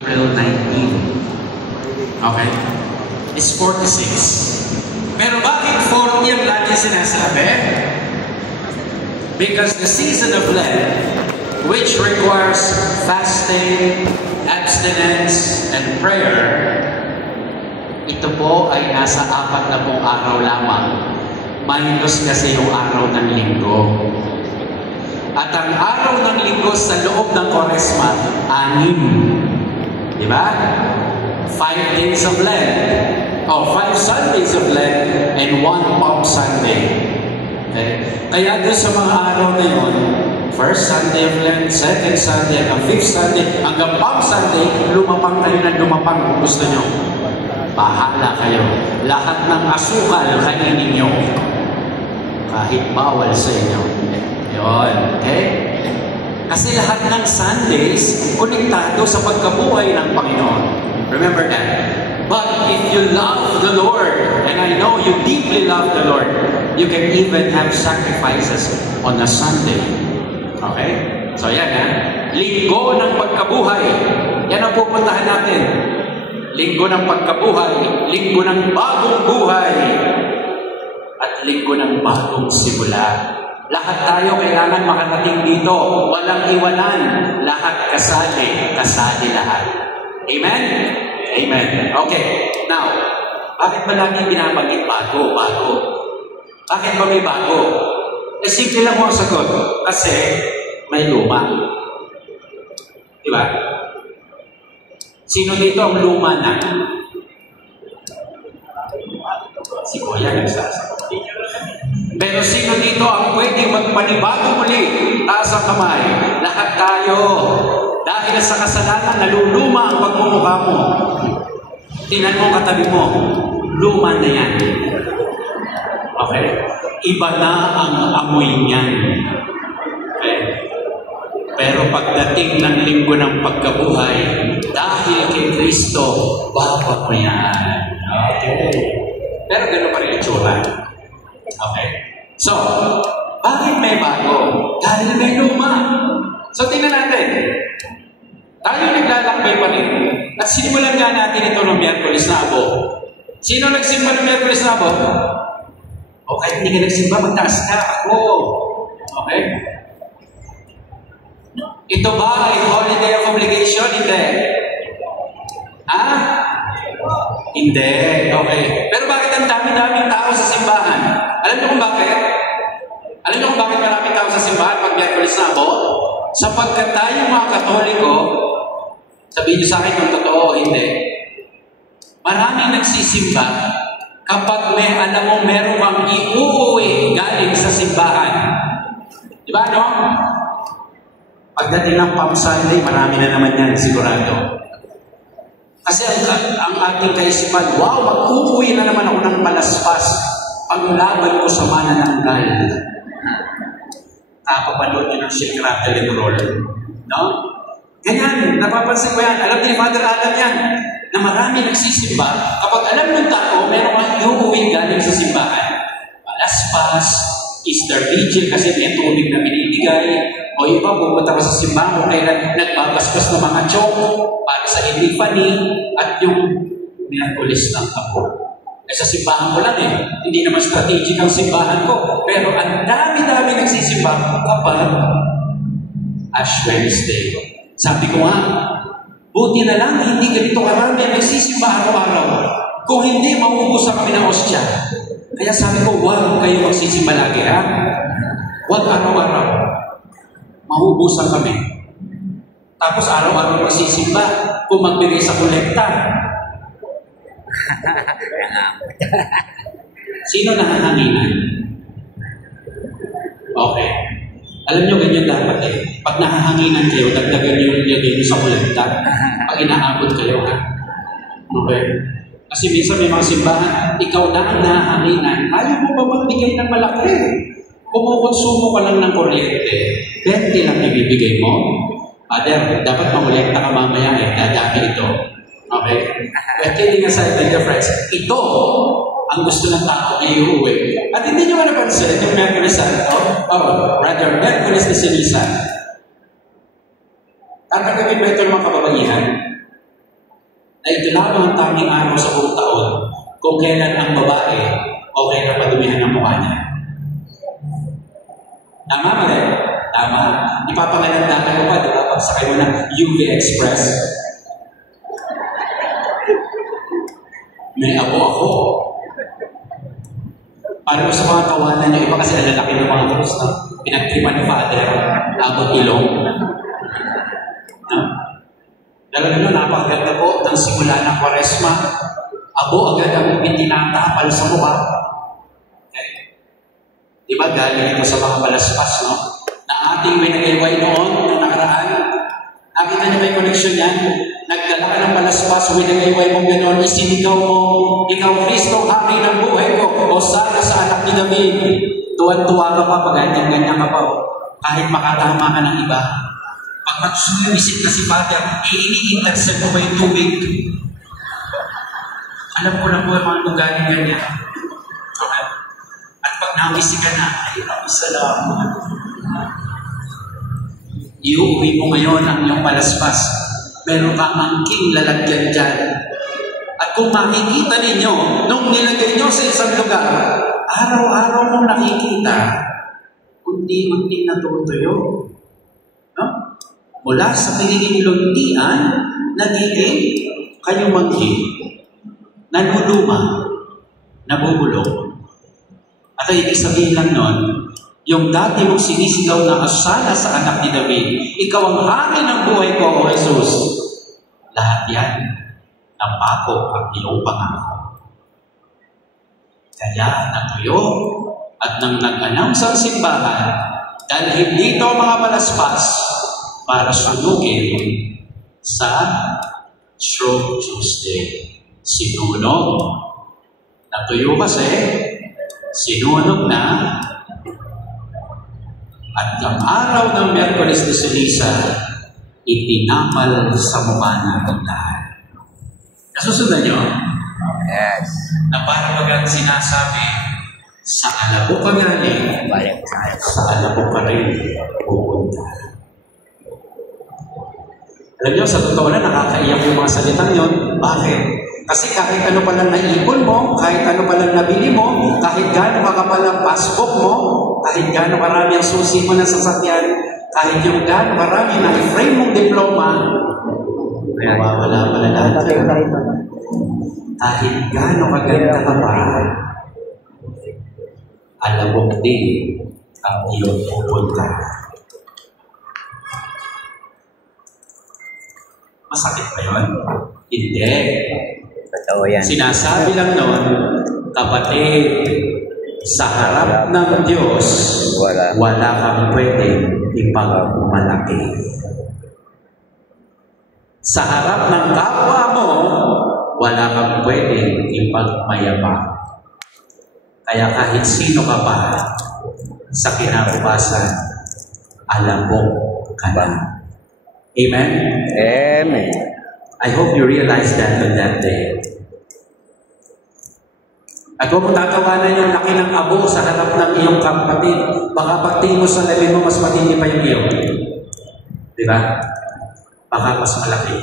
April 19. Okay? It's 46. Pero bakit 40 ang lagi sinasabi? Because the season of Lent, which requires fasting, abstinence, and prayer, ito po ay nasa 40 araw lamang. Minus kasi yung araw ng linggo. At ang araw ng linggo sa loob ng Kwaresma, 6. Diba? 5 days of Lent. O 5 Sundays of Lent and 1 Palm Sunday. Okay? Kaya doon sa mga araw na yun, first Sunday of Lent, second Sunday, hanggang 5th Sunday, hanggang Palm Sunday, lumapang kayo ng lumapang kung gusto nyo. Bahala kayo. Lahat ng asukal kainin nyo. Kahit bawal sa inyo. Yun. Okay? Kasi lahat ng Sundays, konektado sa pagkabuhay ng Panginoon. Remember that. But if you love the Lord, and I know you deeply love the Lord, you can even have sacrifices on a Sunday. Okay? So yan ha. Linggo ng pagkabuhay. Yan ang pupuntahan natin. Linggo ng pagkabuhay. Linggo ng bagong buhay. At linggo ng bagong simula. Lahat tayo kailangan makarating dito. Walang iwanan. Lahat kasali. Kasali lahat. Amen? Amen. Okay. Now, bakit ba lagi binabanggit bago? Bago. Bakit ba may bago? Eh, simple lang mo ang sagot. Kasi may luma. Diba? Sino dito ang luma na? Si Kuya nagsasagot. Pero sino dito ang pwedeng magpanibago muli? Taas ang kamay. Lahat tayo. Dahil sa kasalanan, naluluma ang pagmumukha mo. Tingnan mo katabi mo. Luma na yan. Okay? Iba na ang amoy niyan. Okay? Pero pagdating ng linggo ng pagkabuhay, dahil kay Kristo, bago mo yan. Okay? Pero gano'n pa rin yung tsura. Okay? So, bakit may bago? Dahil may luma. So, tingnan natin. Tayo naglalakbay pa rin. At sinimulan nga natin ito noong Miyerkules na Abo. Sino nagsimba ng Miyerkules na Abo? O kahit hindi ka nagsimba, magtaas ka. Ako. Okay? Ito ba ay holiday of obligation? Hindi. Ha? Hindi. Okay. Pero bakit ang dami-daming tao sa simbahan? Alam niyo kung bakit? Alam niyo kung bakit maraming tao sa simbahan pag Miyerkules na Abo? Sapagkat tayo mga Katoliko, sabihin niyo sa akin kung totoo o hindi, maraming nagsisimba kapag may alam mo meron kang iuuwi galing sa simbahan. Di ba, no? Pagdating ng Palm Sunday, marami na naman yan, sigurado. Kasi ang ating kaisipan, wow, mag-uuwi na naman ako ng malaspas. Paglaban ko sa manananggal. Kapapanood nyo ng Shake, Rattle, and Roll. No? Ganyan, napapansin ko yan. Alam ni Father Alan yan, na marami nagsisimba. Kapag alam ng tao, meron kang iuuwi galing sa simbahan. Malaspas, Easter Vigil, kasi may tubig na binibigay. O iba, pupunta ka sa simbahan kung kailan nagbabasbas ng mga chok para sa Epiphany at yung Miyerkules ng Abo. Eh sa simbahan ko lang hindi naman strategic ang simbahan ko. Pero ang dami-dami nagsisimba kapag Ash Wednesday. Sabi ko nga, buti na lang hindi ganito karami nagsisimba araw-araw. Kung hindi, mauubusan kami ng ostya. Kaya sabi ko, huwag kayo magsisimba lagi, ha? Huwag araw-araw. Mauubusan kami. Tapos araw-araw magsisimba kung magbigay sa kolekta. Sino nahahanginan? Okay. Alam nyo, ganyan dapat Pag nahahanginan kayo, dagdagan yung ilagay nyo sa kolekta. Pag inaabot kayo, ha? Okay. Kasi minsan may mga simbahan, ikaw na ang nahahanginan. Ayaw mo ba magbigay ng malaki? Kumukonsumo ka lang ng kuryente. 20 lang ibibigay mo. Father, dapat mangolekta ka mamaya dadami ito. Okay? But kidding aside, my dear friends, ito ang gusto ng tao na iuwi. At hindi nyo napansin yung Miyerkules Santo, rather, Miyerkules de Ceniza. Tatagawin ba ito ng mga kababaihan? na ito lamang ang tanging araw sa buong taon kung kailan ang babae okay na padumihan ng mukha niya. Tama, mali? Tama. Ipapangalanda kayo pa, di ba? Pagsakay mo ng UV Express. May abo ako. Para sa mga tawanan niyo, iba kasi nalalaki ng mga krus na pinagtripan ni Father, abot ilong. No? Talaga na, napakaganda po ng simula ng Kwaresma. Abo agad ang itinatapal sa mukha. Okay. Di ba, galing ito sa mga palaspas, no? Na ating may nag-iway noon, na nakaraan. Nakita niyo ba yung connection yan? Nagdala ka ng palaspas, winagayway mong gano'n, isinigaw mo, ikaw Kristo, hari ng buhay ko, o sana sa anak ni David. Tuwan-tuwa ka pa, pag ganyan ka pa, kahit makatama ka ng iba. Pag magsumisip na si Father, ini-intercept mo ba yung tubig? Alam ko na po yung mga lugar ng ganyan. Okay. At pag namisi ka na, ay, salamat. Iuwi mo ngayon ang iyong palaspas. Meron kang angking lalagyan dyan. At kung makikita ninyo, nung nilagay nyo sa isang lugar, araw-araw mong nakikita, unti-unti natutuyo. No? Mula sa piniging luntian, nagiging kayumanggi, nanuluma, nabubulong. At ang ibig sabihin lang nun, yung dati mong sinisigaw na asana sa anak ni David, ikaw ang hari ng buhay ko, O Jesus. Lahat yan, napako ang iyong pangako. Kaya natuyo at nang nag-announce ang simbahan, dalhin dito ang mga palaspas para sunugin sa Shrove Tuesday. Sinunog. Natuyo kasi, sinunog na. At ang araw ng Miyerkules de Ceniza, itinapal sa mukha ng lahat. Nasusunod nyo? Yes. Na parang bagang sinasabi, sa alabo ka galing, sa alabo ka rin pupunta. Alam nyo, sa totoo na, nakakaiyak yung mga salitang yun. Bakit? Kasi kahit ano palang naipon mo, kahit ano palang nabili mo, kahit gaano makapal ang passport mo, kahit gaano karami ang susi mo ng sasakyan, kahit yung gaano karami na i-frame mong diploma, wala pala lahat. Kahit gaano kaganda ka pa, alabok din ang iyong pupunta. Masakit ba yun? Hindi. Totoo yan. Sinasabi lang noon, kapatid, sa harap ng Diyos, wala kang pwedeng ipagmalaki. Sa harap ng kapwa mo, wala kang pwedeng ipagmayabang. Kaya kahit sino ka pa, sa kinabukasan, alam mo ka na. Amen? Amen. I hope you realize that on that day. At huwag mo tatawanan yung laki ng abo sa harap ng iyong kapatid. Baka pagtingin mo sa labi mo, mas matindi pa yung iyo. Di ba? Baka mas malaki.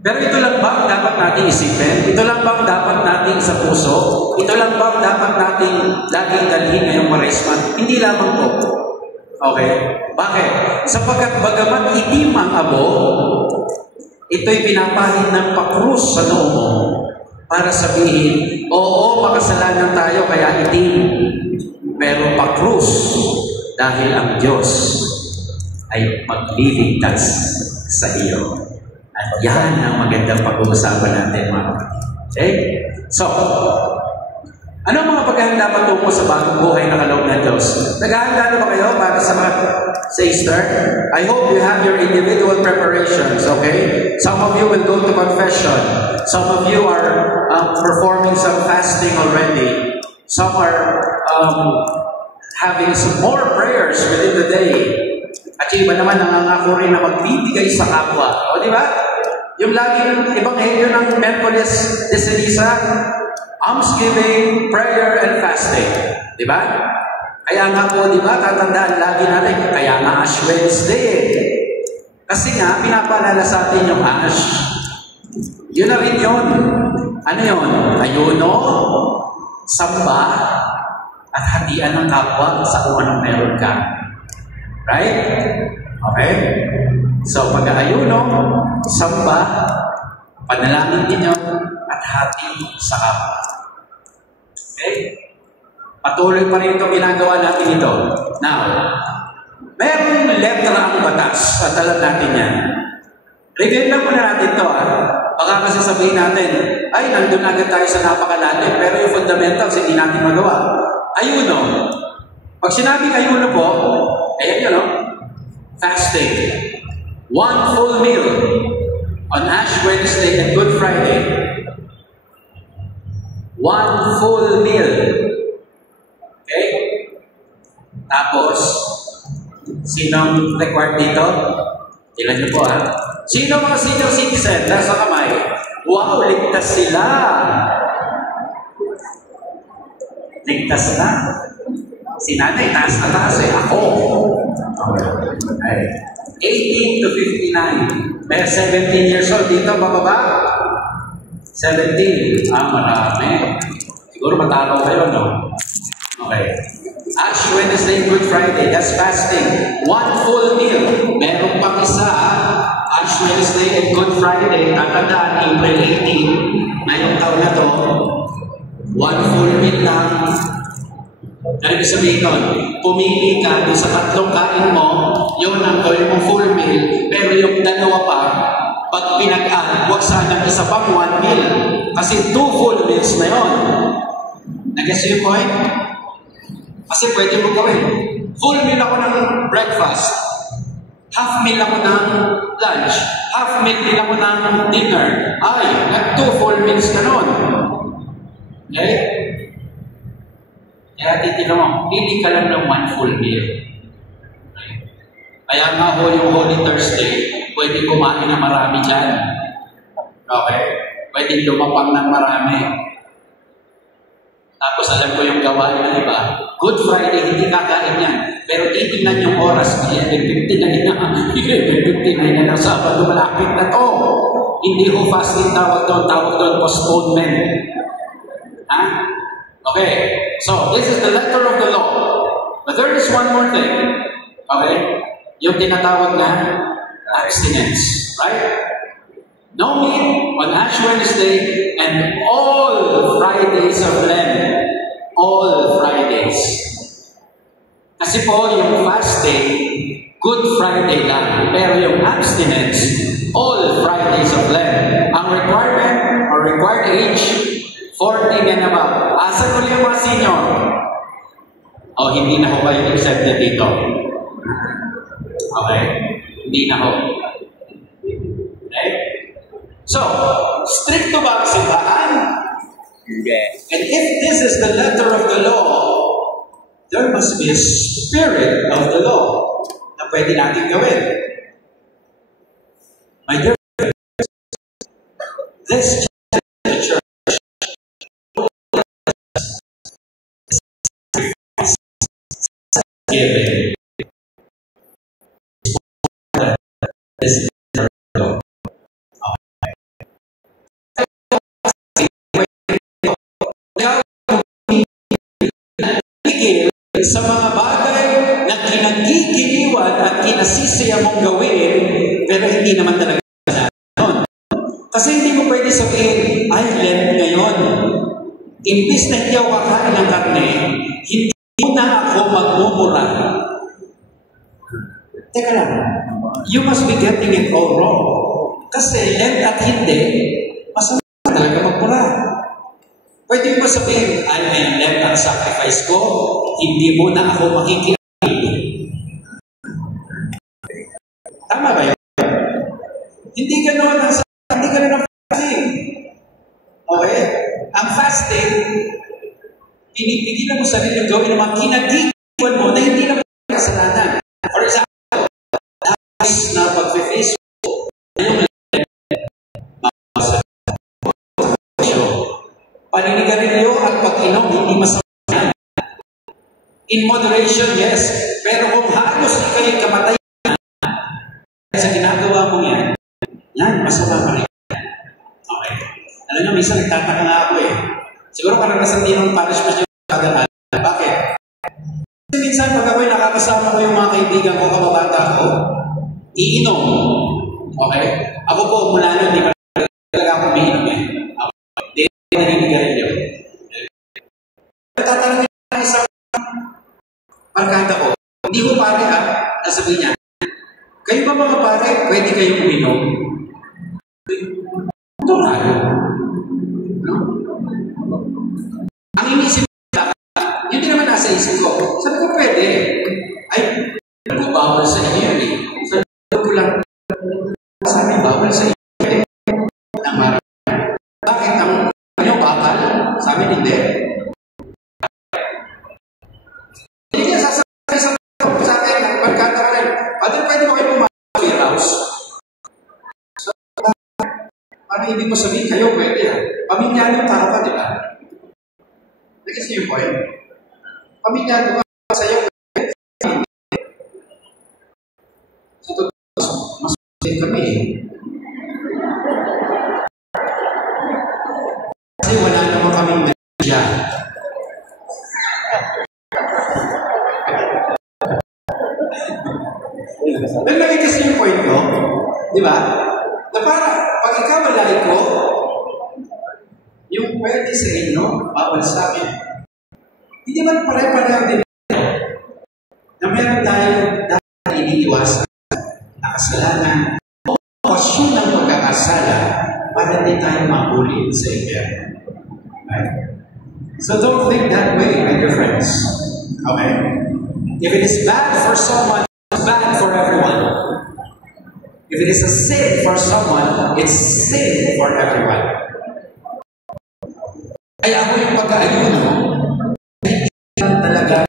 Pero ito lang ba ang dapat natin isipin? Ito lang ba ang dapat natin sa puso? Ito lang ba ang dapat natin laging dalhin ngayong Kwaresma? Hindi lamang po. Okay? Bakit? Sapagkat bagamat itim ang abo, ito'y pinapahid ng pakrus sa noo mo para sabihin, oo, makasalanan tayo kaya itim. Pero pakrus dahil ang Diyos ay magliligtas sa iyo. At yan ang magandang pag-uusapan natin, mga kapatid. Okay? So, ano mga paghahanda patungo sa bagong buhay na kaloob ng Diyos? Naghahanda na ba kayo para sa Easter? I hope you have your individual preparations, okay? Some of you will go to confession. Some of you are performing some fasting already. Some are having some more prayers within the day. At yung iba naman nangangako rin na magbibigay sa kapwa. O, di ba? Yung laging ebanghelyo ng Miyerkules de Ceniza, almsgiving, prayer, and fasting. Di ba? Kaya nga po, di ba, tatandaan lagi natin, kaya nga Ash Wednesday. Kasi nga, pinapaalala sa atin yung Ash. Yun na rin yun. Ano yun? Ayuno, samba, at hatian ng kapwa sa kung anong meron ka. Right? Okay? So, pag-ayuno, samba, panalangin ninyo, at hati sa kapwa. Okay? Patuloy pa rin itong ginagawa natin ito. Now, merong letra ang batas at alam natin yan. Review lang muna natin ito. Baka kasi sabihin natin, ay, nandun agad tayo sa napakalalim, pero yung fundamentals hindi natin magawa. Ayuno. Pag sinabing ayuno po, ayan yun, no? Fasting. 1 full meal on Ash Wednesday and Good Friday. 1 full meal. Okay? Tapos, sinong required dito? Ilan niyo po Sino mga senior citizen? Nasa kamay. Wow, ligtas sila. Ligtas na. Si nanay, taas na taas Ako. Okay. 18 to 59. May 17 years old dito, bababa. 17. Marami. Siguro matalo kayo, no? Okay. Ash Wednesday, Good Friday, that's fasting. 1 full meal. Meron pang isa, Ash Wednesday and Good Friday, tatandaan, April 18, ngayong taon na to, 1 full meal lang. Ano ibig sabihin nun? Pumili ka doon sa 3 kain mo, yun ang gawin mong full meal, pero yung dalawa pa, pag pinag-add, huwag sanang isa pang 1 meal. Kasi 2 full meals na yun. Nag-guess yung point? Kasi pwede mo gawin. Full meal ako ng breakfast. Half meal ako ng lunch. Half meal din ako ng dinner. Ay, nag-2 full meals ka nun. Okay? Kaya titignan mo, pili ka lang ng 1 full meal. Okay? Kaya nga ho yung Holy Thursday, pwede kumain na marami dyan. Okay? Pwede lumapang ng marami. Tapos alam ko yung gawain ng iba. Good Friday, hindi kakain yan. Pero titignan yung oras, 11:59 na. 11:59 na ng Sabado, malapit na to. Hindi ho fasting tawag doon postponement. Ha? Okay. So, this is the letter of the law. But there is one more thing. Okay? Yung tinatawag na abstinence. Right? No meat on Ash Wednesday and all Fridays of Lent. All Fridays. Kasi po yung fasting, Good Friday lang. Pero yung abstinence, all Fridays of Lent. Ang requirement or required age, 14 and above. Asan ko yung mga senior? O, hindi na ho kayo accepted dito. Okay? Hindi na ho. Okay? So, stricto ba ang simbahan? And if this is the letter of the law, there must be a spirit of the law na pwede natin gawin. My dear friends, this church giving is sa mga bagay na kinagigiliwan at kinasisiya mong gawin, pero hindi naman talaga kasalanan. Kasi hindi mo pwede sabihin, ay, Lent ngayon. Imbis na hindi ako kakain ng karne, hindi mo na ako magmumura. Teka lang, you must be getting it all wrong. Kasi Lent at hindi, masama talaga magmura. Pwede mo sabihin, ay, Lent ang sacrifice ko, hindi mo na ako makikinig. Tama ba yun? Hindi ganoon ang fasting. Okay? Ang fasting, pinipigilan mo sarili yung gawin ng mga kinagigiliwan mo na hindi naman kasalanan. For example, na pag-Facebook, paninigarilyo at pag-inom, hindi masama. In moderation, yes. Pero kung halos ikaw'y kamatay sa ginagawa mo yan, masama pa rin. Okay. minsan nagtataka nga ako eh. Siguro karanasan din ng parish priest yung kadalanan. Bakit? Kasi minsan pag ako'y nakakasama ko yung mga kaibigan ko, kababata ko, iinom. Okay? Ako po, mula nun, di ba talaga ako umiinom eh. Ako, hindi naninigarilyo. Nagtatanong yung isang barkada ko, hindi ko pare ha, nasabi niya, kayo ba mga pare, pwede kayong uminom? Ito raro. No? Ang inisip ko, yun din naman nasa isip ko. Sabi ko, pwede. Ay, bawal sa inyo yun eh. Sabi ko lang, sabi, bawal sa inyo eh. Bakit ang ano, bakal? Sabi, hindi. Hindi niya sasabi sa akin, nagpagkata ko rin, Padre, pwede mo kayo pumasok sa warehouse? So, parang ibig mo sabihin, kayo pwede ha. Pamilyado tao ka, di ba? Nagkasi yung point. Pamilyado ka sa'yo, pwede. Sa totoo, mas pwede kami eh. Kasi wala naman kaming media. Naglalagay kasi yung point ko, di ba? Na para, pag ikaw malay ko, yung pwede sa inyo, bawal sa akin. Hindi man pare-pareho din na meron tayong dahil iniiwasan na kasalanan o kwasyon ng pagkakasala para hindi tayo mabuli sa iba. Right? So don't think that way, my dear friends. Okay? If it is bad for someone, it's bad for everyone. If it is a sin for someone, it's sin for everyone. Kaya ako yung pag-aayuno, hindi talaga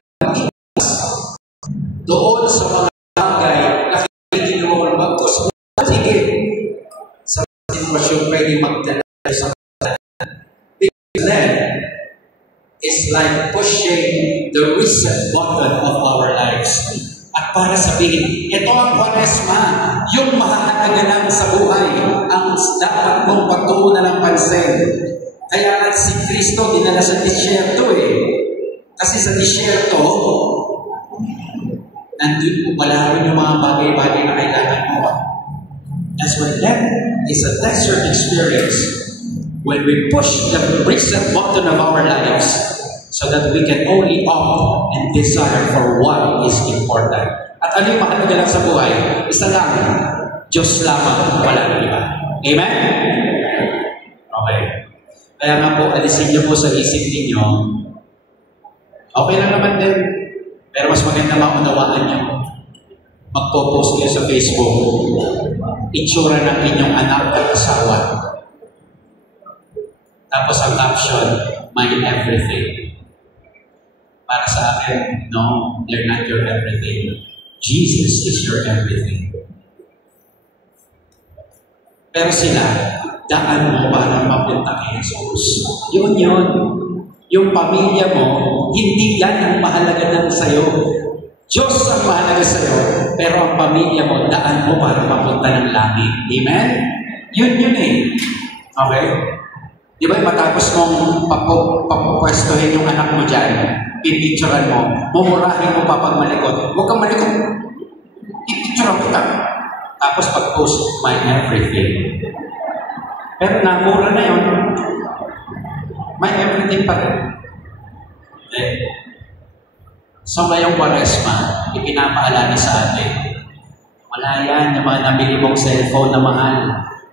doon sa mga bagay na hindi mo magpagkos. Sige, sa sitwasyon pwede magdala sa because then, it's like pushing the reset button of our lives. At para sabihin, ito ang Kwaresma, yung mahalaga lang sa buhay, ang dapat mong pagtuunan ng pansin. Kaya nga si Kristo dinala sa disyerto eh. Kasi sa disyerto, nandun mo pala rin yung mga bagay-bagay na kailangan mo. That's why that is a desert experience when we push the reset button of our lives so that we can only opt and desire for what is important. At ano yung mahalaga lang sa buhay? Isa lang, Diyos lamang, walang iba. Amen? Okay. Kaya nga po, alisin niyo po sa isip ninyo, okay lang naman din, pero mas maganda maunawaan niyo. Magpo-post kayo sa Facebook, itsura ng inyong anak at asawa. Tapos ang caption, my everything. Para sa akin, no, they're not your everything. Jesus is your everything. Pero sila, daan mo para mapunta kay Jesus. Yun. Yung pamilya mo, hindi yan ang mahalaga lang sa'yo. Diyos ang mahalaga sa'yo, pero ang pamilya mo, daan mo para mapunta ng langit. Amen? Yun eh. Okay? Di ba, matapos mong papupwestuhin yung anak mo dyan, pipicturan mo, mumurahin mo pa pag malikot. Huwag kang malikot. Pipicturan kita. Tapos pag-post, my everything. Pero namura na yun. May everything pa rin. Okay? So ngayong Kwaresma, ipinapaalala sa atin, wala yan yung mga nabili mong cellphone na mahal.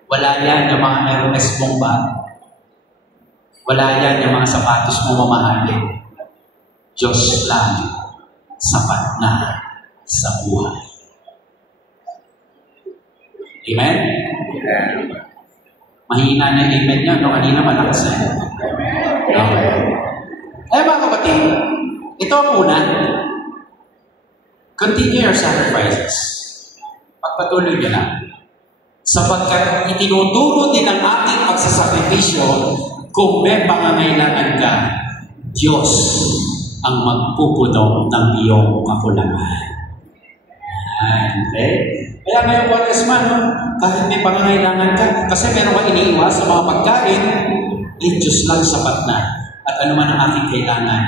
Wala yan yung mga Hermes mong bag. Wala yan yung mga sapatos mo mamahalin. Diyos lang, sapat na sa buhay. Amen? Mahina na yung amen niya, no? Kanina malakas na. Okay. Eh mga kapatid, ito ang una. Continue your sacrifices. Pagpatuloy nyo na. Sapagkat itinuturo din ang ating pagsasakripisyo kung may pangangailangan ka, Diyos ang magpupuno ng iyong kakulangan. Okay? Kaya ngayong Kwaresma, no? Kahit may pangangailangan ka, kasi meron ka iniiwas sa mga pagkain, Diyos lang sapat na. At ano man ang aking kailangan,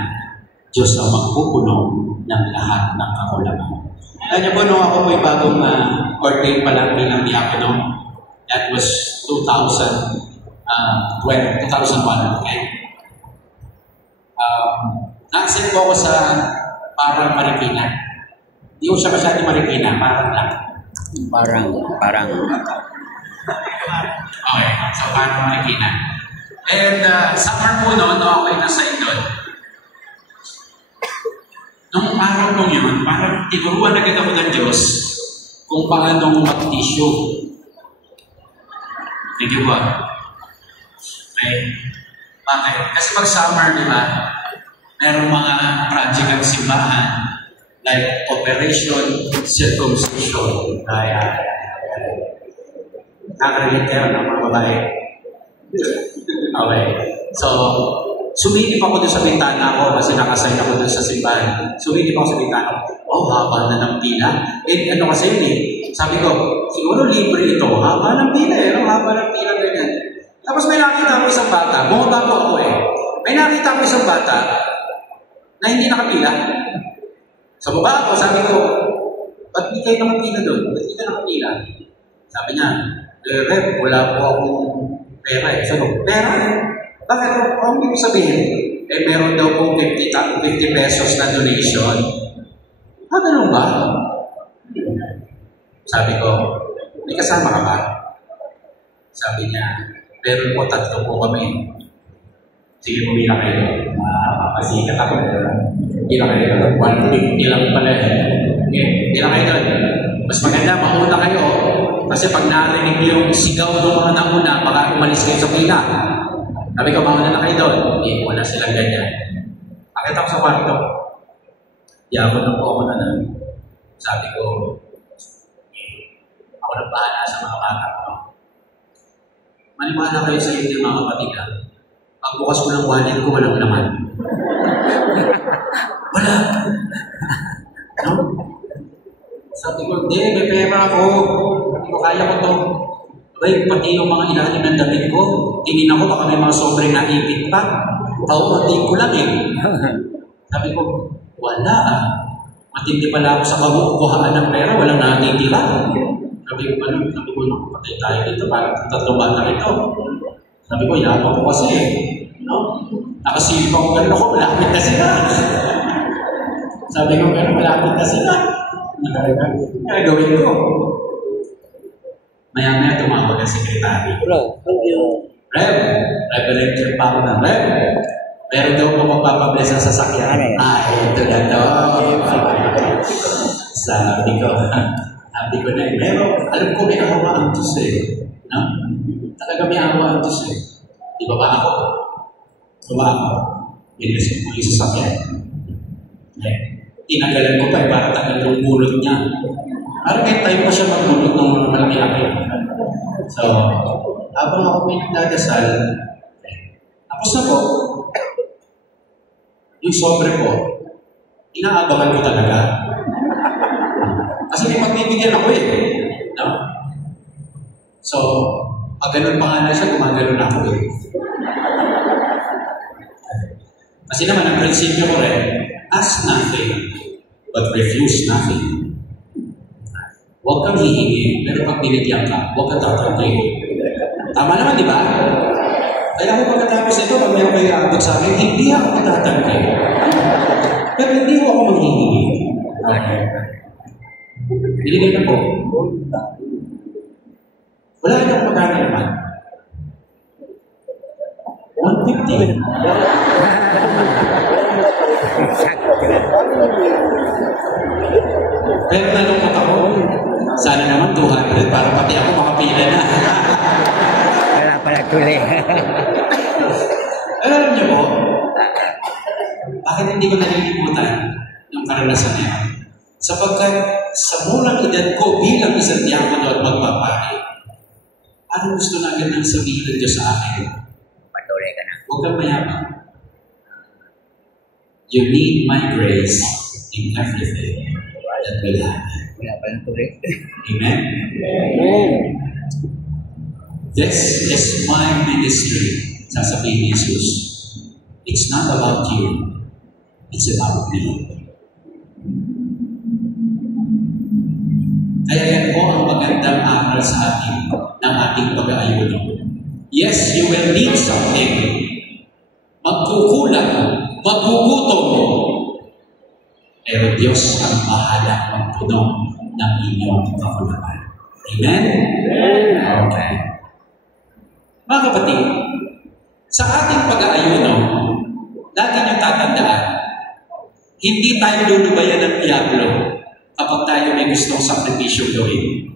Diyos ang magpupuno ng lahat ng kakulangan. Alam niyo po, nung ako po'y bagong ordained pa lang bilang diakono, that was 2001, okay? Nag-send po ako sa Parang Marikina. Hindi ko siya masyadong Marikina, parang lang. Parang. Okay, so Parang Marikina. And summer po noon, ako ay nasa doon. Nung araw ko yun, parang tinuruan agad ako ng Diyos kung paano mag-tissue. Thank you ba? Okay. Bakit? Kasi pag summer, di ba, merong mga project ang simbahan like Operation Circumcision. Kaya, nakarelate kayo ng mga babae. Okay. So, sumilip ako doon sa bintana ko kasi nakasign ako doon sa simbahan. Sumilip ako sa bintana ko. Oh, haba na ng pila. Eh, ano kasi yun eh. Sabi ko, siguro libre ito. Haba ng pila eh. No? Haba ng pila ganyan. Tapos may nakita ko isang bata. Bumunta po ako eh. May nakita ko isang bata na hindi nakapila. Sa baba ako, sabi ko, ba't di kayo nakapila doon? Ba't di ka nakapila? Sabi niya, Rep, wala po akong pera eh. Sabi ko, pera? Bakit? Ang ibig sabihin, eh meron daw pong 50 pesos na donation. Ganun ba? Sabi ko, may kasama ka ba? Sabi niya, meron po 3 po kami. Sige, pumila kayo. Mapasikat ako. Pila kayo. 150 lang pala eh. Okay, pila kayo doon. Mas maganda, mauna kayo. Kasi pag narinig yung sigaw ng mga nauna, baka umalis kayo sa pila. Sabi ko, mauna na kayo doon. Hindi mo na silang ganyan. Akit ako sa kwarto. Yabot na po ako na lang. Sabi ko, ako na bahala sa mga bata ko. Maniwala kayo sa inyo mga kapatid ha. Pagbukas ko ng wallet ko, walang laman. Wala. No? Sabi ko, hindi, may pera ako. Hindi ko kaya ko to. Abay, pati yung mga ilalim ng damit ko. Tingin ako, baka may mga sobrang naipit pa. Pauunti ko lang eh. Sabi ko, wala ah. Matindi pala ako sa kabukuhaan ng pera, walang natitira. Sabi ko, sabi ko, patay tayo dito, parang 3 bata ito. Sabi ko, yabang ko kasi eh. No? Nakasilip ako ganun ako, malapit na sila. Sabi ko, ganun, malapit na sila. Kaya gawin ko. Maya-maya tumawag ang sekretary. Rev, reverend pa ako ng Rev. Meron daw po magpapabless sa sasakyan. Ito na to. Sabi ko na eh. Pero alam ko may awa ang Diyos eh. No? Talaga may awa ang Diyos eh. Di ba ako? Bilis ko yung sasakyan. Okay. Tinagalan ko pa para tagal yung mulot niya. Parang may time pa siya magmulot ng malaki-laki. So, habang ako may nagdadasal, tapos na po, yung sobre ko, inaabangan ko talaga. Kasi may magbibigyan ako eh. No? So, pag ganun pa nga na siya, gumagano na ako eh. Kasi naman, ang prinsipyo ko rin, ask nothing, but refuse nothing. Huwag kang hihingi, pero pag binigyan ka, huwag kang tatangkay. Tama naman, di ba? Kaya kung pagkatapos ito, pag meron kayo abot sa akin, hindi ako tatangkay. Pero hindi ko ako manghihingi. Okay. Binigay na po. Wala nang pagkano naman. 150. Pero nalungkot ako. Sana naman 200 para pati ako makapila na. Wala pala tuli. Alam niyo po, bakit hindi ko nalilimutan yung karanasan niya? Sapagkat sa murang edad ko bilang isang diakono at magpapari, ano gusto na agad ng sabihin ng Diyos sa akin? Patuloy ka na. Huwag kang mayabang. You need my grace in everything that will happen. Wala pala tuli. Amen? This is my ministry Sasabihin ni Jesus, it's not about you, it's about me. Kaya yan po ang magandang aral sa atin ng ating pag-aayuno. Yes, you will need something. Magkukulang, magugutom. Pero Diyos ang bahala magpuno ng inyong kakulangan. Amen? Okay. Mga kapatid, sa ating pag-aayuno, lagi niyong tatandaan, hindi tayo lulubayan ng diablo kapag tayo may gustong sakripisyo gawin.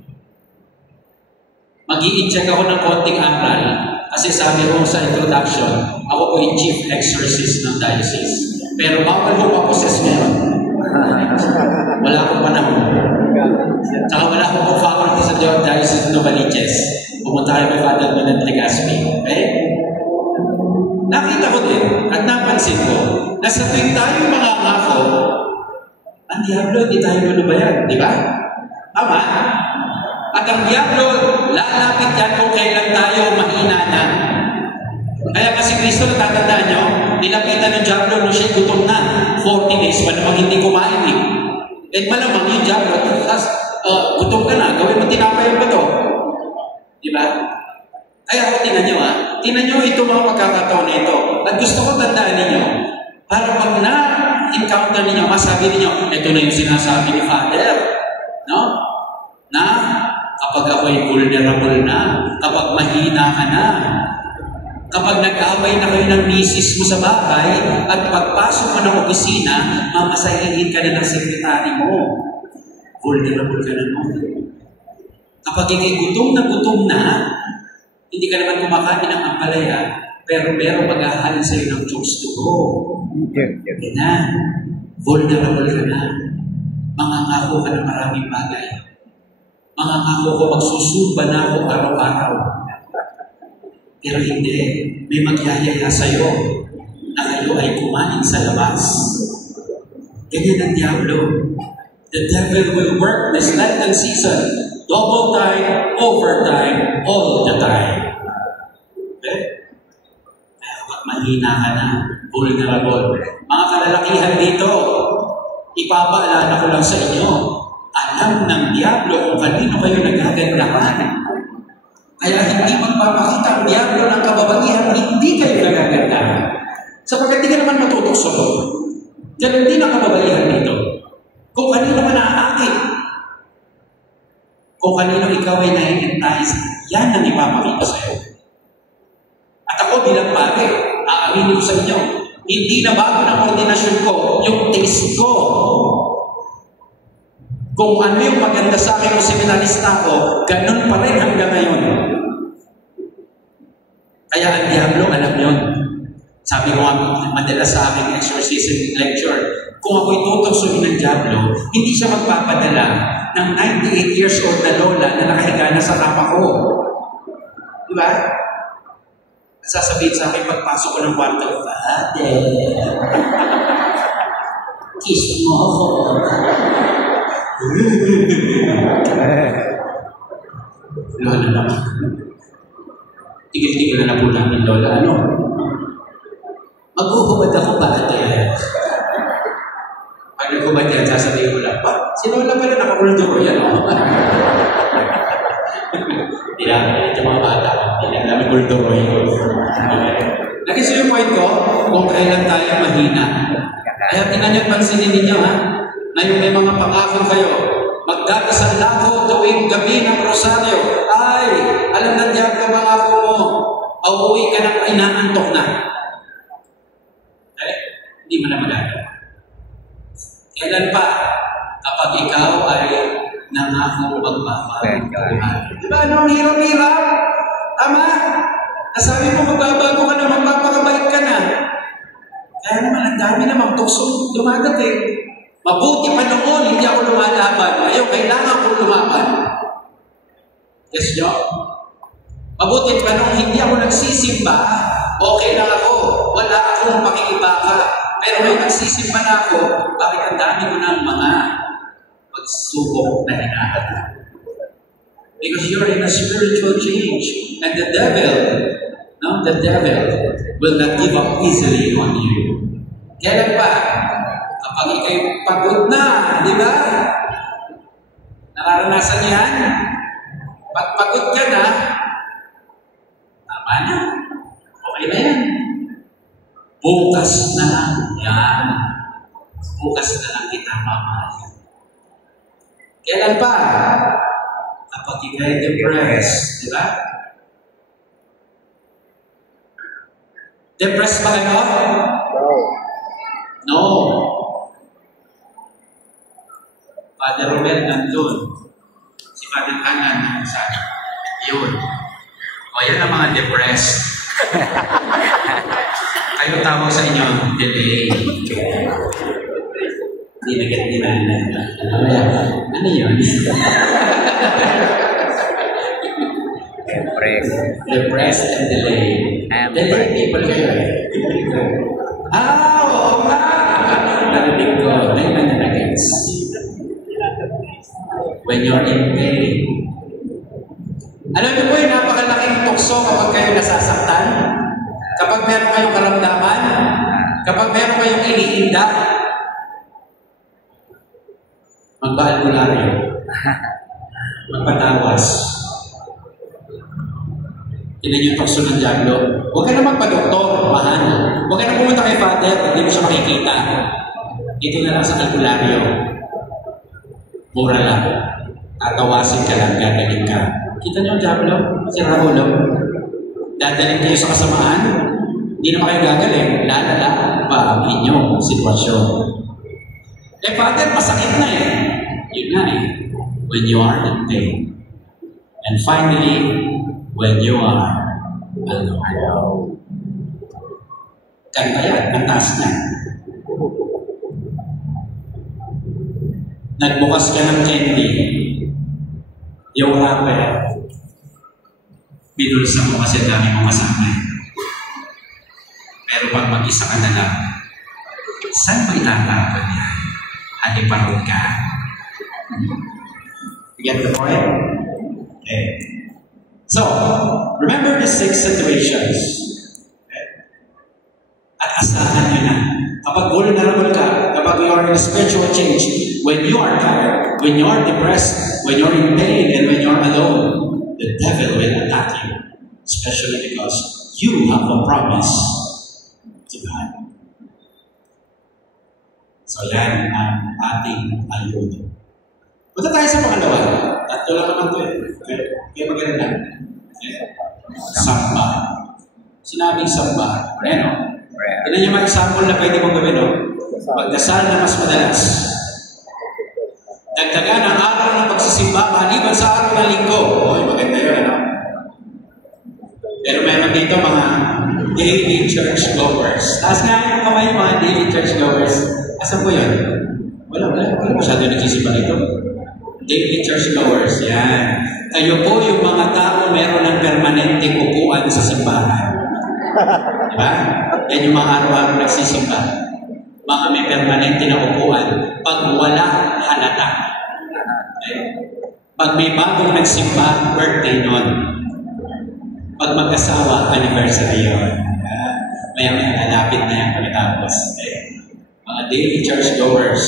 Mag-i-check ako ng konting aral kasi sabi ko sa introduction, ako po yung chief exorcist ng diocese. Pero bawal ko ma-possess ngayon. Wala akong panahon. Tsaka wala akong faculty sa diocese ng Novaliches. Pumunta tayo kay Father Minant Legaspi. Okay? Nakita ko din at napansin ko na sa tuwing tayo mga ngako, ang diablo hindi tayo malubayan, di ba? Tama? At ang diablo, lalapit yan kung kailan tayo mahina na. Kaya kasi Kristo, natatandaan nyo, nilapitan ng diablo nung siya gutom na. 40 days pa namang hindi kumain eh. And malamang yung diablo, gutom ka na, gawin mo tinapay ba to? Di ba? Kaya ako tinan nyo tinan nyo itong mga pagkakataon na ito. At gusto ko tandaan ninyo, para pag na-encounter ninyo, masabi ninyo, ito na yung sinasabi ni Father. No? Na kapag ako'y vulnerable na, kapag mahina ka na, kapag nag-away na kayo ng misis mo sa bahay, at pagpasok mo ng opisina, mamasahihin ka na ng sekretary mo. Vulnerable ka na mo. Kapag ikay gutom na, hindi ka naman kumakain ng ampalaya, pero meron maghahalin sa'yo ng Diyos to go. Hindi na. Vulnerable ka na. Mangangako ka ng maraming bagay. Mangangako ko magsusumba na ako araw-araw. Pero hindi. May magyayaya sa'yo na kayo ay kumain sa labas. Ganyan ang diablo. The devil will work this Lenten season. Double time, overtime, all the time. Okay? Kaya kapag mahina ka na, vulnerable. Mga kalalakihan dito, ipapaalala ko lang sa inyo, alam ng diablo kung kanino kayo nagagandahan. Kaya hindi magpapakita ang diablo ng kababaihan, hindi kayo nagagandahan. Sapagkat hindi ka naman matutukso. Ganun din ang kababaihan dito. Kung kanino man naaakit, kung kanino ikaw ay nahihintay, yan ang ipapakita sa'yo. At ako bilang pare, aaminin ko sa inyo, hindi na bago ng ordinasyon ko, yung taste ko. Kung ano yung maganda sa akin o seminarista ko, ganun pa rin hanggang ngayon. Kaya ang diablo, alam yun. Sabi ko nga, madalas sa aking exorcism lecture, kung ako'y tutuksohin ng diablo, hindi siya magpapadala ng 98 years old na lola na nakahiga na sa kama ko. Diba? Sasabihin sa akin, pagpasok ko ng kwarto, Father, kiss mo ako. Lola naman. Tigil-tigil na po namin, Lola. Ano? Mag-uhubad ako ba, ate? Pag nagubad yan, sasabihin ko lang, si Lola pala nakakulturo yan, o? Hindi lang, ito mga bata, hindi lang namin kulturo yun. Nagis yung point ko, kung kailan tayo mahina. Kaya tinanyan pansinin ninyo, na yung may mga pangako kayo, magdadasal ako tuwing gabi ng rosaryo. Ay, alam na diyan mga ako mo, pauwi ka ng inaantok na. Hindi mo na magagawa. Kailan pa? Kapag ikaw ay nangako magbabago. Diba? Ano ang hirap-hirap? Tama? Nasabi mo magbabago ka na, magpapakabait ka na. Kaya naman, ang dami namang tukso lumagat eh. Mabuti pa noon, hindi ako lumalaban. Ngayon, kailangan kong lumaban. Yes, nyo? Mabuti pa noon, hindi ako nagsisimba. Okay lang ako. Wala akong pakikibaka. Pero may nagsisimba na ako. Bakit ang dami ko ng mga pagsubok na hinahanap? Because you're in a spiritual change. And the devil, No? The devil will not give up easily on you. Kailan pa? Kapag ikay pagod na, di ba? Nararanasan niyo yan? Pag pagod ka na, tama na. Okay na yan. Bukas na lang. Yan. Bukas na lang kita mamahalin. Kailan pa? Kapag ikay depressed, di ba? Depressed ba kayo? No. Father Romel nandun. Si Father Hanan nandun sa yun. O yan ang mga depressed. Kayo tawag sa inyo, delay. Hindi na ano yun? Depressed and delay. Delay people kayo eh. Oo nga! Narinig ko. May mananagets. When you're in pain. Alam niyo po yung napakalaking tukso kapag kayo nasasaktan? Kapag meron kayong karamdaman? Kapag meron kayong iniinda? Magba-albularyo. Magpatawas. Ilan yung tukso ng Diablo? Huwag ka na magpa-doktor, mahal. Huwag ka na pumunta kay Father, hindi mo siya makikita. Ito na lang sa albularyo. Mura lang. Tatawasin ka lang, gagaling ka. Kita niyo ang Diablo? Si Rahulo. Dadaling kayo sa kasamaan, hindi naman kayo gagaling. Lalala pa ang inyong sitwasyon. Eh, Father, masakit na eh. Yun na eh. When you are in pain. And finally, when you are alone. Kanta yan, ang taas na. Nagbukas ka ng candy. Yung wrapper. Binulsa mo kasi dami mo masakit. Pero pag mag-isa ka na lang, saan mo itatapon yan? Haliparod ka? You get the point? Okay. So, remember the 6 situations. Okay. At asahan nyo na. Kapag vulnerable ka, kapag you are in a spiritual change, when you are tired, when you are depressed, when you're in pain, and when you're alone, the devil will attack you. Especially because you have a promise to God. So yan ang ating ayuda. Punta tayo sa pangalawa. Tatlo lang naman ito eh. Kaya maganda. Samba. Sinabing samba. Ano? Tignan niyo mga example na pwede mong gawin, no? Magdasal na mas madalas. Dagdagan ang araw ng pagsisimba maliban sa araw ng linggo. Oy, maganda yun, ano? Pero meron dito mga daily church goers. Taas nga yung kamay mga daily church goers. Asan po yun? Wala masyado nagsisimba dito. Daily church goers, yan. Kayo po yung mga tao meron ng permanenteng upuan sa simbahan. Diba? Yan yung mga araw-araw nagsisimba. Mga may permanente na upuan. Pag wala, halata. Okay? Pag may bagong nagsimba, birthday nun. Pag mag-asawa, anniversary yun. Maya-maya, nalapit na yan pagkatapos. Okay? Mga daily church goers.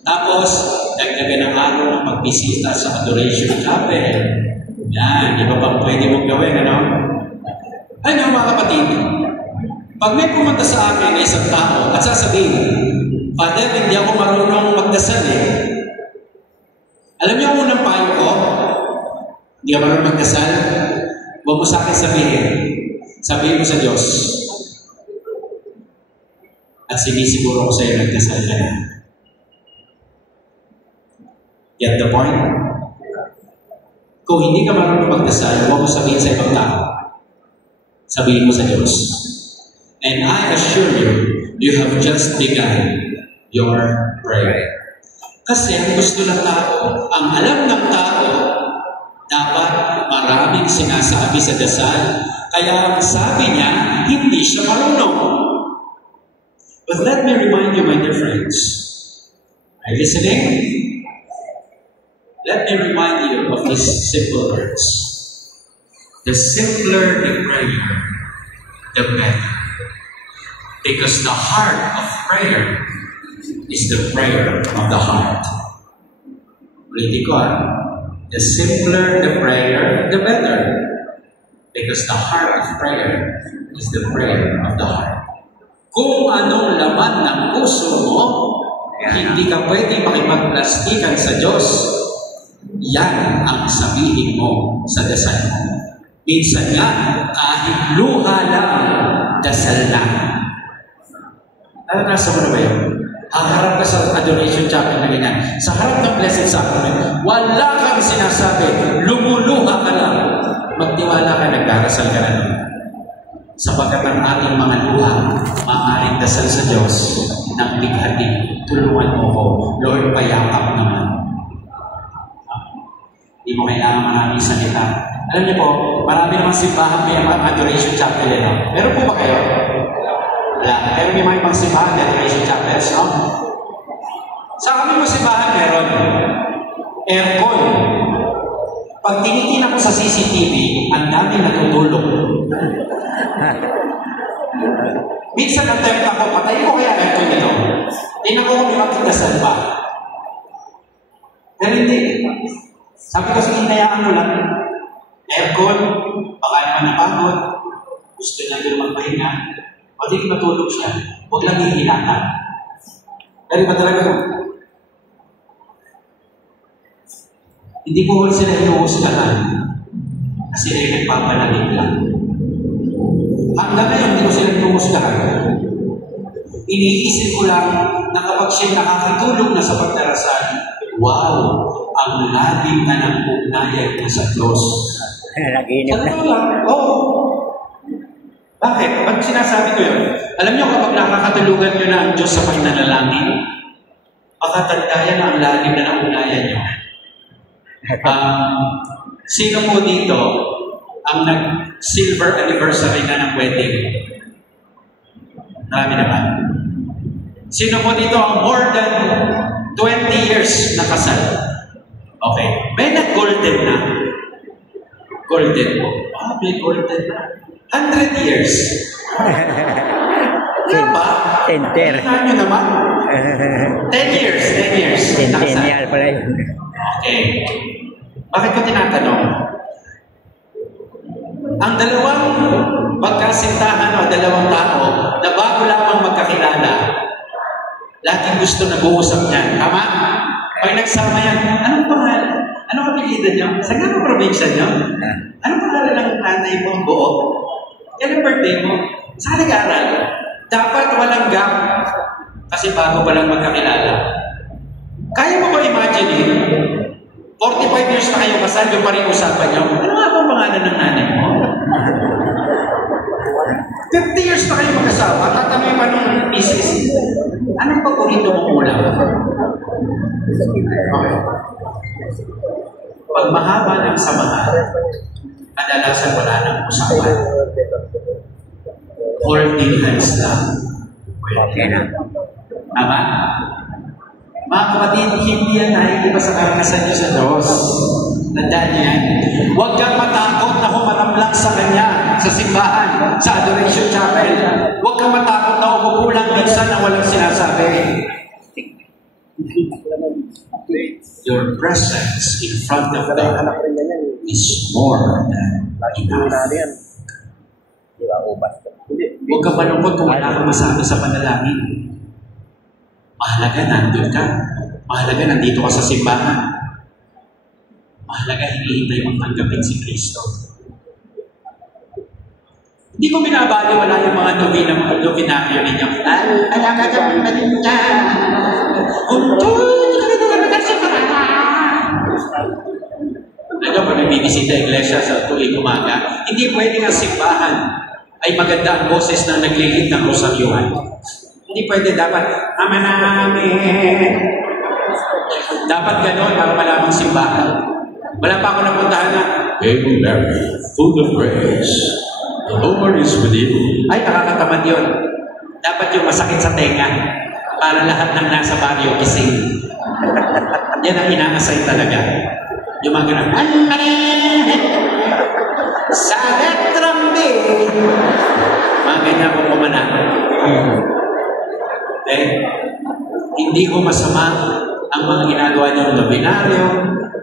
Tapos, dagdagan ng araw ng pagbisita sa Adoration Chapel. Yan, iba pang pwede mong gawin, ano? Ano mga kapatid? Pag may pumunta sa akin na isang tao at sasabihin, Father, hindi ako marunong magdasal eh. Alam niyo ang unang payo ko? Hindi ako marunong magdasal? Huwag mo sa akin sabihin. Sabihin mo sa Diyos. At sinisiguro ko sa iyo, nagdasal ka na. Get the point? Kung hindi ka marunong magdasal, huwag mo sabihin sa ibang tao. Sabihin mo sa Diyos. And I assure you, you have just begun your prayer. Kasi ang gusto ng tao, ang alam ng tao, dapat maraming sinasabi sa dasal. Kaya ang sabi niya, hindi siya marunong. But let me remind you, my dear friends. Are you listening? Let me remind you of these simple words. The simpler the prayer, the better. Because the heart of prayer is the prayer of the heart. Ulitin ko the simpler the prayer, the better. Because the heart of prayer is the prayer of the heart. Kung anong laman ng puso mo, hindi ka pwede makipagplastikan sa Diyos. Yan ang sabihin mo sa dasal mo. Minsan nga, kahit luha lang, dasal na. Nasa mo na ba yun? Harap ka sa adoration chapel na ganyan. Sa harap ng Blessed Sacrament, wala kang sinasabi, lumuluha ka lang. Magtiwala ka, nagdarasal ka na naman. Sapagkat ang ating mga luha, maaaring dasal sa Diyos ng bighati. Tulungan mo ko, Lord, payakap naman. Hindi mo kailangan maraming salita. Alam niyo po, marami naman simbahan may mga adoration chapel. Meron po ba kayo? Wala. Pero may mga ibang simbahan, adoration chapels, no? Sa kami mo simbahan, meron. Aircon. Pag tinitin ako sa CCTV, ang dami natutulog. Minsan na-tempt ako, patayin ko kaya aircon nito. Tingnan ko kung may magkidasal pa. Pero hindi. Sabi ko, sige, hinayaan mo lang. Aircon, baka naman napagod. Gusto na yung magpahinga. O di matulog siya. Huwag lang hihilatan. Dahil ba talaga ito? Hindi po sila inuusgahan. Kasi sila nagpapalagig lang. Hanggang ngayon, hindi ko sila inuusgahan. Iniisip ko lang na kapag siya nakakatulog na sa pagdarasal, wow! Ang labing na ng ugnayan mo sa Diyos. Naginip na. Ano lang? Oo. Bakit? Ba't sinasabi ko yun? Alam niyo kapag nakakatulugan niyo na ang Diyos sa pananalangin, pakatandayan na ang lalim na ng ugnayan niyo. Sino po dito ang nag-silver anniversary na ng wedding? Marami naman. Sino po dito ang more than 20 years na kasal? Okay. May nag-golden na. Golden po. May golden na. 100 years. Wala ba? Tenter. Tingnan nyo naman. 10 years. 10 years. Centennial pala yun. Okay. Bakit ko tinatanong? Ang dalawang magkasintahan o dalawang tao na bago lamang magkakilala, laging gusto nag-uusap niyan. Tama? Pag nagsama yan, anong pangalan? Anong kapilidan niyo? Saan nga ang probinsya niyo? Anong pangalan ng nanay mo ang buo? Kailan birthday mo? Saan nag-aaral? Dapat walang gap. Kasi bago pa lang magkakilala. Kaya mo ba imagine 45 years na kayo kasal, yung pa rin usapan niyo. Ano nga bang pangalan ng nanay mo? 50 years na kayo magkasama, tatanungin pa nung misis, anong paborito mong ulam? Okay. Pag mahaba ng samahan, kadalasan wala nang usapan. Holding hands lang. Okay na. Tama? Mga kapatid, hindi yan nahihiba sa karanasan niyo sa Diyos. Tandaan niyo yan. Huwag kang matakot na humarap lang sa Kanya, sa simbahan, sa adoration chapel. Huwag kang matakot na umukulang minsan na walang sinasabi. Your presence in front of God is more than enough. Huwag kang malungkot kung wala kang masabi sa panalangin. Mahalaga, nandun ka. Mahalaga, nandito ka sa simbahan. Mahalaga, hinihintay mong tanggapin si Kristo. Hindi ko binabali wala yung mga novinaryo ninyo. Alaga ka ng malinda. Nandiyo pa nagbibisita iglesia sa tuwing umaga. Hindi pwede nga simbahan ay maganda ang boses na naglilid ng rosaryuhan. Hindi pwede, dapat, Ama namin. Dapat gano'n para malamang simbahan. Wala pa ako napuntahan na, Hail Mary, full of grace, the Lord is with you. Ay, nakakatamad yun. Dapat yung masakit sa tenga para lahat ng nasa baryo gising. Yan ang inaasay talaga. Yung mga gano'n, Sagat Rambi. Okay? Hindi ko masama ang mga ginagawa niyong novenaryo,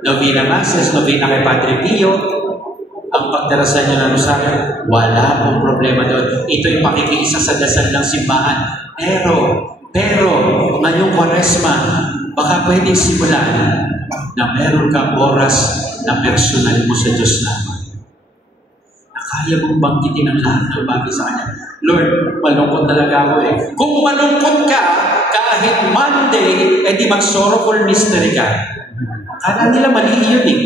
novena masses, novena kay Padre Pio, ang pagdarasal niyo ng rosaryo, wala pong problema doon. Ito'y pakikiisa sa dasal ng simbahan. Pero, ngayong Kwaresma, baka pwedeng simulan na meron kang oras na personal mo sa Diyos lamang. Na kaya mong banggitin ang lahat ng bagay sa Kanya. Lord, malungkot talaga ako eh. Kung malungkot ka, kahit Monday, edi mag-sorrowful mystery ka. Kala nila mali yun eh.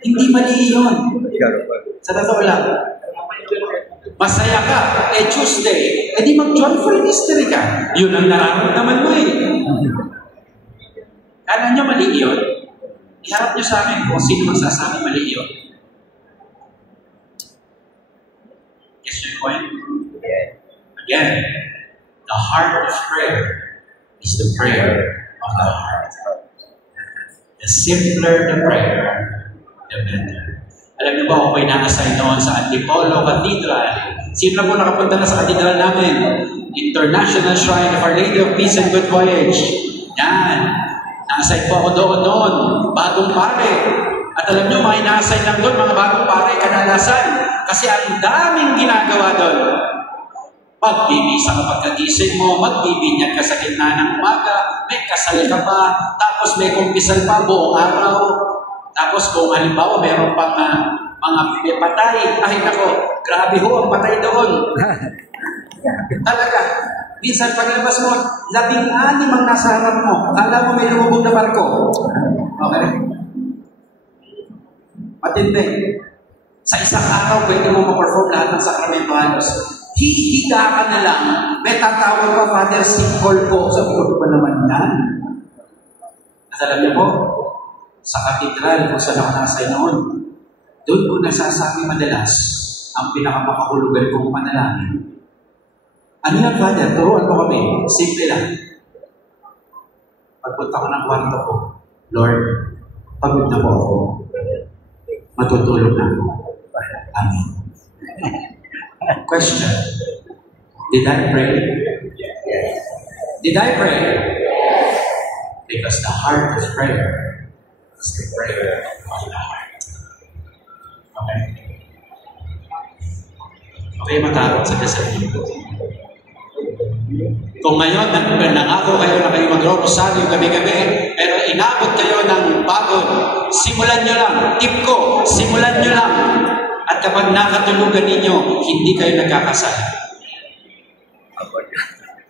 Hindi mali yun. Sa totoo lang. Masaya ka, Tuesday, edi mag-joyful mystery ka. Yun ang nararamdaman mo eh. Kala nyo mali yun? Iharap nyo sa amin kung sino magsasabi mali yun. Guess your point? Again, the heart of prayer is the prayer of the heart. The simpler the prayer, the better. Alam niyo ba, ako ay nakasay noon sa Antipolo Cathedral. Sino na po nakapunta na sa cathedral namin? International Shrine of Our Lady of Peace and Good Voyage. Yan. Nakasay po ako doon. Bagong pare. At alam niyo, mga inasay lang doon, mga bagong pare, kadalasan. Kasi ang daming ginagawa doon. Magbibisa ka pagkagising mo, magbibinyag ka sa gitna ng umaga, may kasal ka pa, tapos may kumpisal pa buong araw. Tapos kung halimbawa meron pang mga patay, ay nako, grabe ho ang patay doon. Talaga. Minsan paglabas mo, 16 ang nasa harap mo. Akala mo may lumubog na barko. Okay? Matindi. Sa isang araw, pwede mo ma-perform lahat ng sakramento halos. Hihiga ka na lang, may tatawag ka, Father, singkol po. Sabi ko pa naman yan. At alam niyo po, sa katedral, kung saan ako nasay noon, doon ko nasasabi madalas ang pinakamakahulugan kong panalangin. Ano yan, Father? Turuan mo kami. Simple lang. Pagpunta ko ng kwarto ko, Lord, pagod na po ako. Matutulog na ako. Amen. Question. Did I pray? Did I pray? Because the heart of prayer is the prayer of the heart. Okay? Okay, matakot sa kasabihin ko. Kung ngayon, nangako kayo na kayo mag-rosaryo gabi-gabi, pero inabot kayo ng pagod, simulan nyo lang. Tip ko, simulan nyo lang. At kapag nakatulugan ninyo, hindi kayo nagkakasal.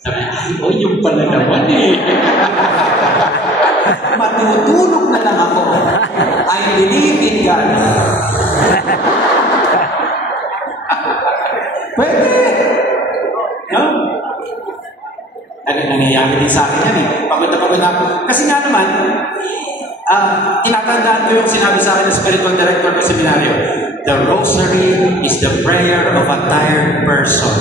Sabi, ay, o yung pala naman eh. Matutulog na lang ako. I believe in God. Pwede. No? Nangyayari din sa akin yan eh. Pagod na ako. Kasi nga naman, tinatandaan ko yung sinabi sa akin ng spiritual director ng seminaryo. The rosary is the prayer of a tired person.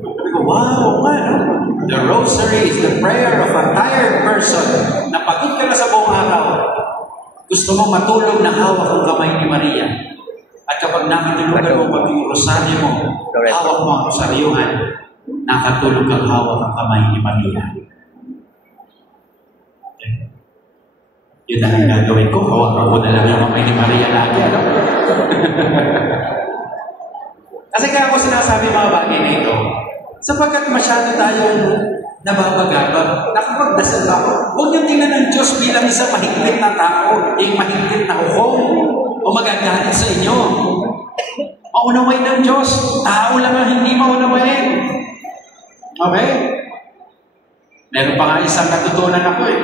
Sabi ko, wow, man. The rosary is the prayer of a tired person. Napagod ka na sa buong araw. Gusto mo matulog na hawak ang kamay ni Maria. At kapag nakatulugan mo pag yung rosaryo mo, hawak mo ang rosaryuhan, nakatulog ang hawak ang kamay ni Maria. Yun na ang gagawin ko. Hawak ko na lang yung kamay ni Maria lagi. Kasi kaya ako sinasabi mga bagay na ito, sapagkat masyado tayong nababagabag, nakapagdasal ako, huwag niyong tingnan ng Diyos bilang isang mahigpit na tao, yung mahigpit na hukom, o magagalit sa inyo. Maunawain ng Diyos, tao lang ang hindi maunawain. Okay? Meron pa nga isang natutunan ako eh.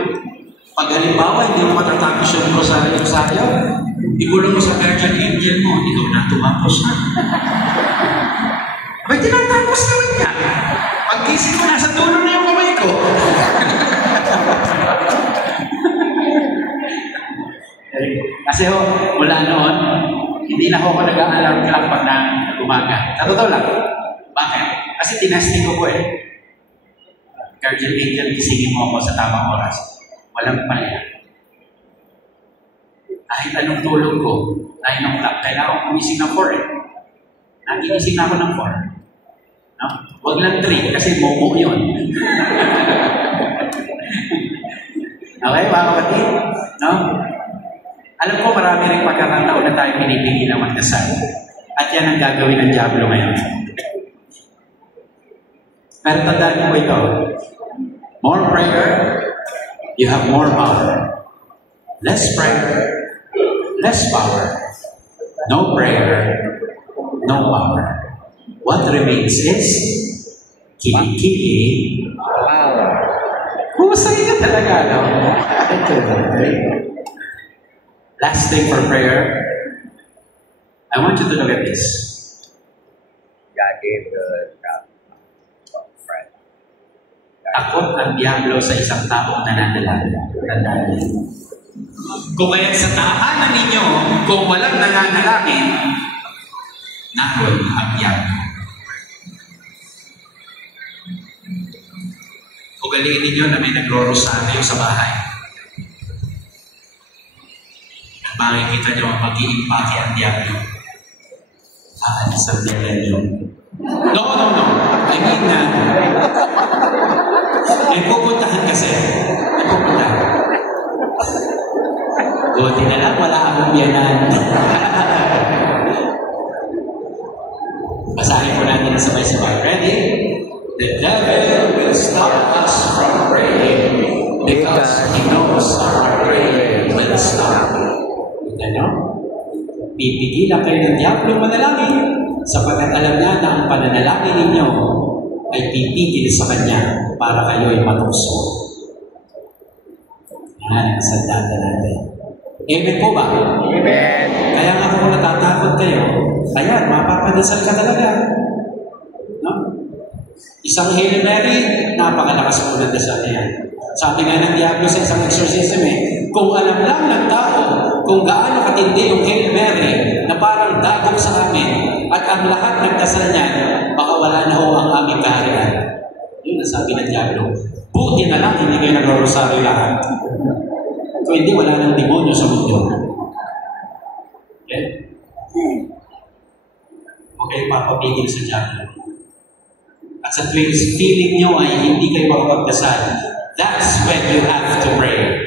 Pag halimbawa, hindi mo matatapos yung rosaryo sa'yo, igulong mo sa guardian angel mo, ikaw na tumapos na. Abay, tinatapos naman niya. Pag-isip mo, nasa tulong na yung kamay ko. Kasi mula noon, hindi na ako nag-aalarm clock pag na umaga. Sa totoo lang. Bakit? Kasi tinasting ko po eh. Guardian angel, gisingin mo ako sa tamang oras. Walang palya. Kahit anong tulog ko, 9 o'clock, kailangan ko kumising ng 4 eh. Nagigising na ako ng 4. No? Huwag lang 3 kasi momo yun. Okay, mga kapatid? No? Alam ko marami rin pagkakataon na tayo pinipigil ng magdasal. At yan ang gagawin ng Diablo ngayon. Pero tandaan niyo po ito. More prayer, you have more power. Less prayer, less power. No prayer, no power. What remains is kili-kili. Power. Husay ka talaga, no? Last thing for prayer, I want you to look at this. God gave the friend. Takot ang Diablo sa isang taong nananalangin. Tandaan niyo. Kung kaya sa tahanan ninyo, kung walang nananalangin, naroon ang Diablo. Ugaliin ninyo na may nagro-rosaryo sa bahay. Makikita nyo ang mag-iimpake ang Diablo. Aalis ang Diablo. No. I mean, may pupuntahan kasi. May pupuntahan. Buti na lang, wala akong biyanan. Basahin po natin na sabay-sabay. Ready? The devil will stop us from praying because he knows our prayer will stop. Ano? Pipigilan kayo ng Diablo manalangin sapagkat alam niya na ang pananalangin ninyo ay pipigil sa Kanya para kayo ay matukso. Yan ang sandata natin. Amen po ba? Amen. Kaya nga kung natatakot kayo, ayan, mapapadasal ka talaga. No? Isang Hail Mary, napakalakas po ng dasal niya. Sabi nga ng Diablo sa isang exorcism kung alam lang ng tao kung gaano katindi yung Hail Mary na parang dagok sa amin at ang lahat nagdasal niyan, baka wala na ho ang aming kaharian. Yun ang sabi ng Diablo. Buti na lang hindi kayo nag-rosaryo lahat. Kung hindi, wala ng demonyo sa mundo. Okay? Okay, papapigil sa Diablo. At sa tuwing feeling nyo ay hindi kayo makapagdasal, that's when you have to pray.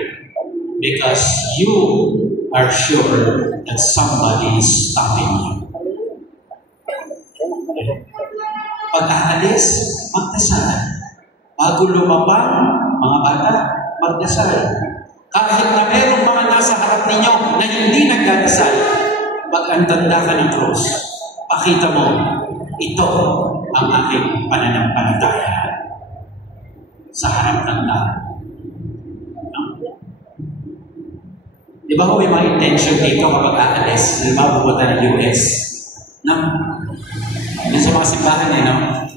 Because you are sure that somebody is stopping you. Pag aalis, magdasal. Bago lumabang, mga bata, magdasal. Kahit na merong mga nasa harap ninyo na hindi nagdadasal, pag antanda ka ng cross, pakita mo, ito ang aking pananampalataya sa harap ng tao. Di ba may mga intention dito kapag aalis? Halimbawa, pupunta ng US. No? Yan sa mga simbahan no?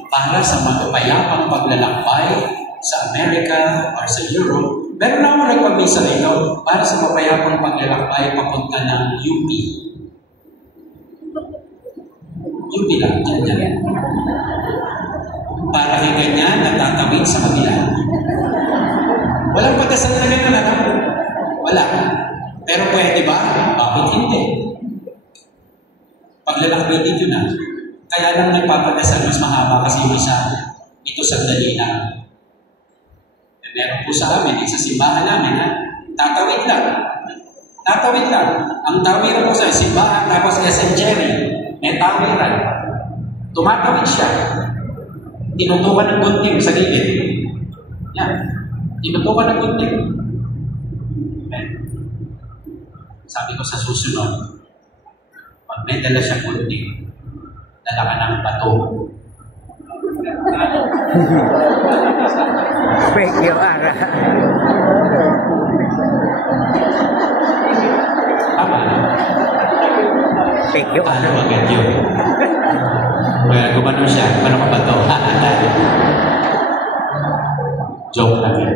Para sa mapayapang paglalakbay sa Amerika or sa Europe. Meron na ako nagpamisa rito para sa mapayapang paglalakbay papunta ng UP. UP lang, dyan. Para kay ganyan, natatawid sa kabila. Walang pagkasal na ganyan, ano? Wala. Pero pwede ba? Bakit hindi? Paglalakbay dito na. Kaya lang nagpapadasal mas mahaba kasi yung isa, ito sandali na. Meron po sa amin, sa simbahan namin, tatawid lang. Tatawid lang. Ang tawiran po sa simbahan, tapos SM Jerry, may tawiran. Tumatawid siya. Tinutukan ng gunting sa gilid. Yan. Tinutukan ng gunting. Sabi ko sa susunod, pag may dala siya gunting, dala ka ng bato. Fake yung ara. Tama. Fake yung Paano agad yun? Kaya gumano siya, paano ka bato? Joke lang yun.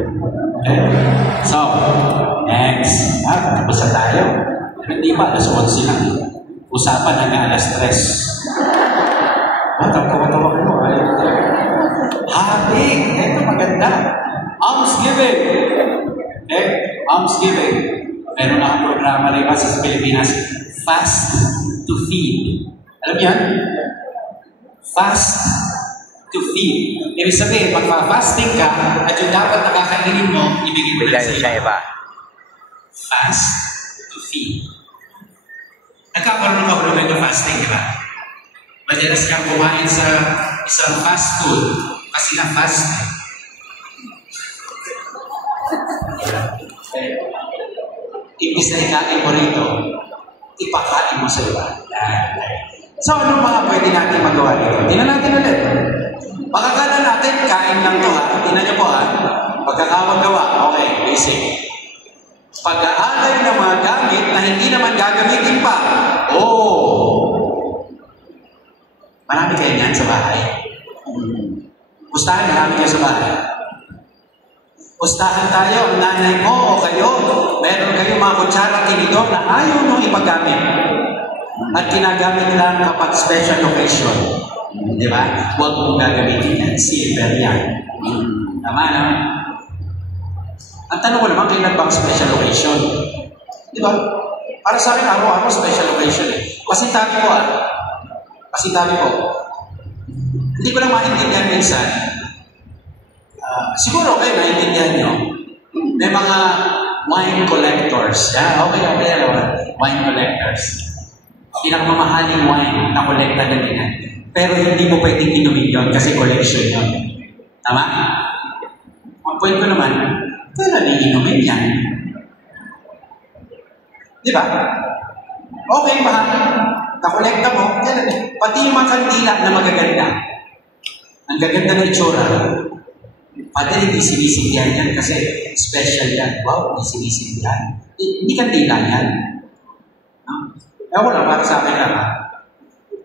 Okay? So, next. Tapos na tayo. Hindi pa, alas 11 lang. Usapan hanggang alas 3. Tawa-tawa ko. Habig! Ito maganda. Almsgiving. Okay? Almsgiving. Meron akong programa rin sa Pilipinas. Fast to feed. Alam niyo yan? Fast to feed. Ibig sabihin, magpa-fasting ka, at yung dapat nakakainin mo, ibigay mo lang Bigay sa sa iba. iba. Fast to feed. Nagkakaroon ng kahulugan yung fasting, di ba? Madalas kang kumain sa isang fast food kasi na fasting. Ibig na ikain mo rito, ipakain mo sa iba. So, anong mga pwede natin magawa dito? Tingnan natin ulit. Makakala natin, kain lang to ha. Tingnan niyo po ha. Pagkakawagawa. Okay, basic. Pag-aalay ng mga gamit na hindi naman gagamitin pa. Oh! Marami kayo niyan sa bahay. Pustahan, marami kayo sa bahay. Pustahan tayo, ang nanay mo o kayo, meron kayong mga kutsara tinidor na ayaw nung ipagamit. At ginagamit lang kapag special occasion. Di ba? Huwag mong gagamitin yan. Silver yan. Tama na? Ang tanong ko naman, kailan bang special occasion? Di ba? Para sa akin, araw-araw special occasion eh. Pasintabi ko Pasintabi ko. Hindi ko lang maintindihan minsan. Siguro kayo maintindihan nyo. May mga wine collectors. Okay. Wine collectors. Pinakamamahaling wine na kolekta na nila. Pero hindi mo pwedeng inumin yun kasi collection yun. Tama? Ang point ko naman, kailan iinumin yan? Di ba? Okay ba? Nakolekta mo, kailan? Pati yung mga kandila na magaganda. Ang gaganda ng itsura. Pati hindi sinisindihan yan kasi special yan. Wow, hindi sinisindihan. Hindi kandila yan. Ewan lang, para sa akin lang ha.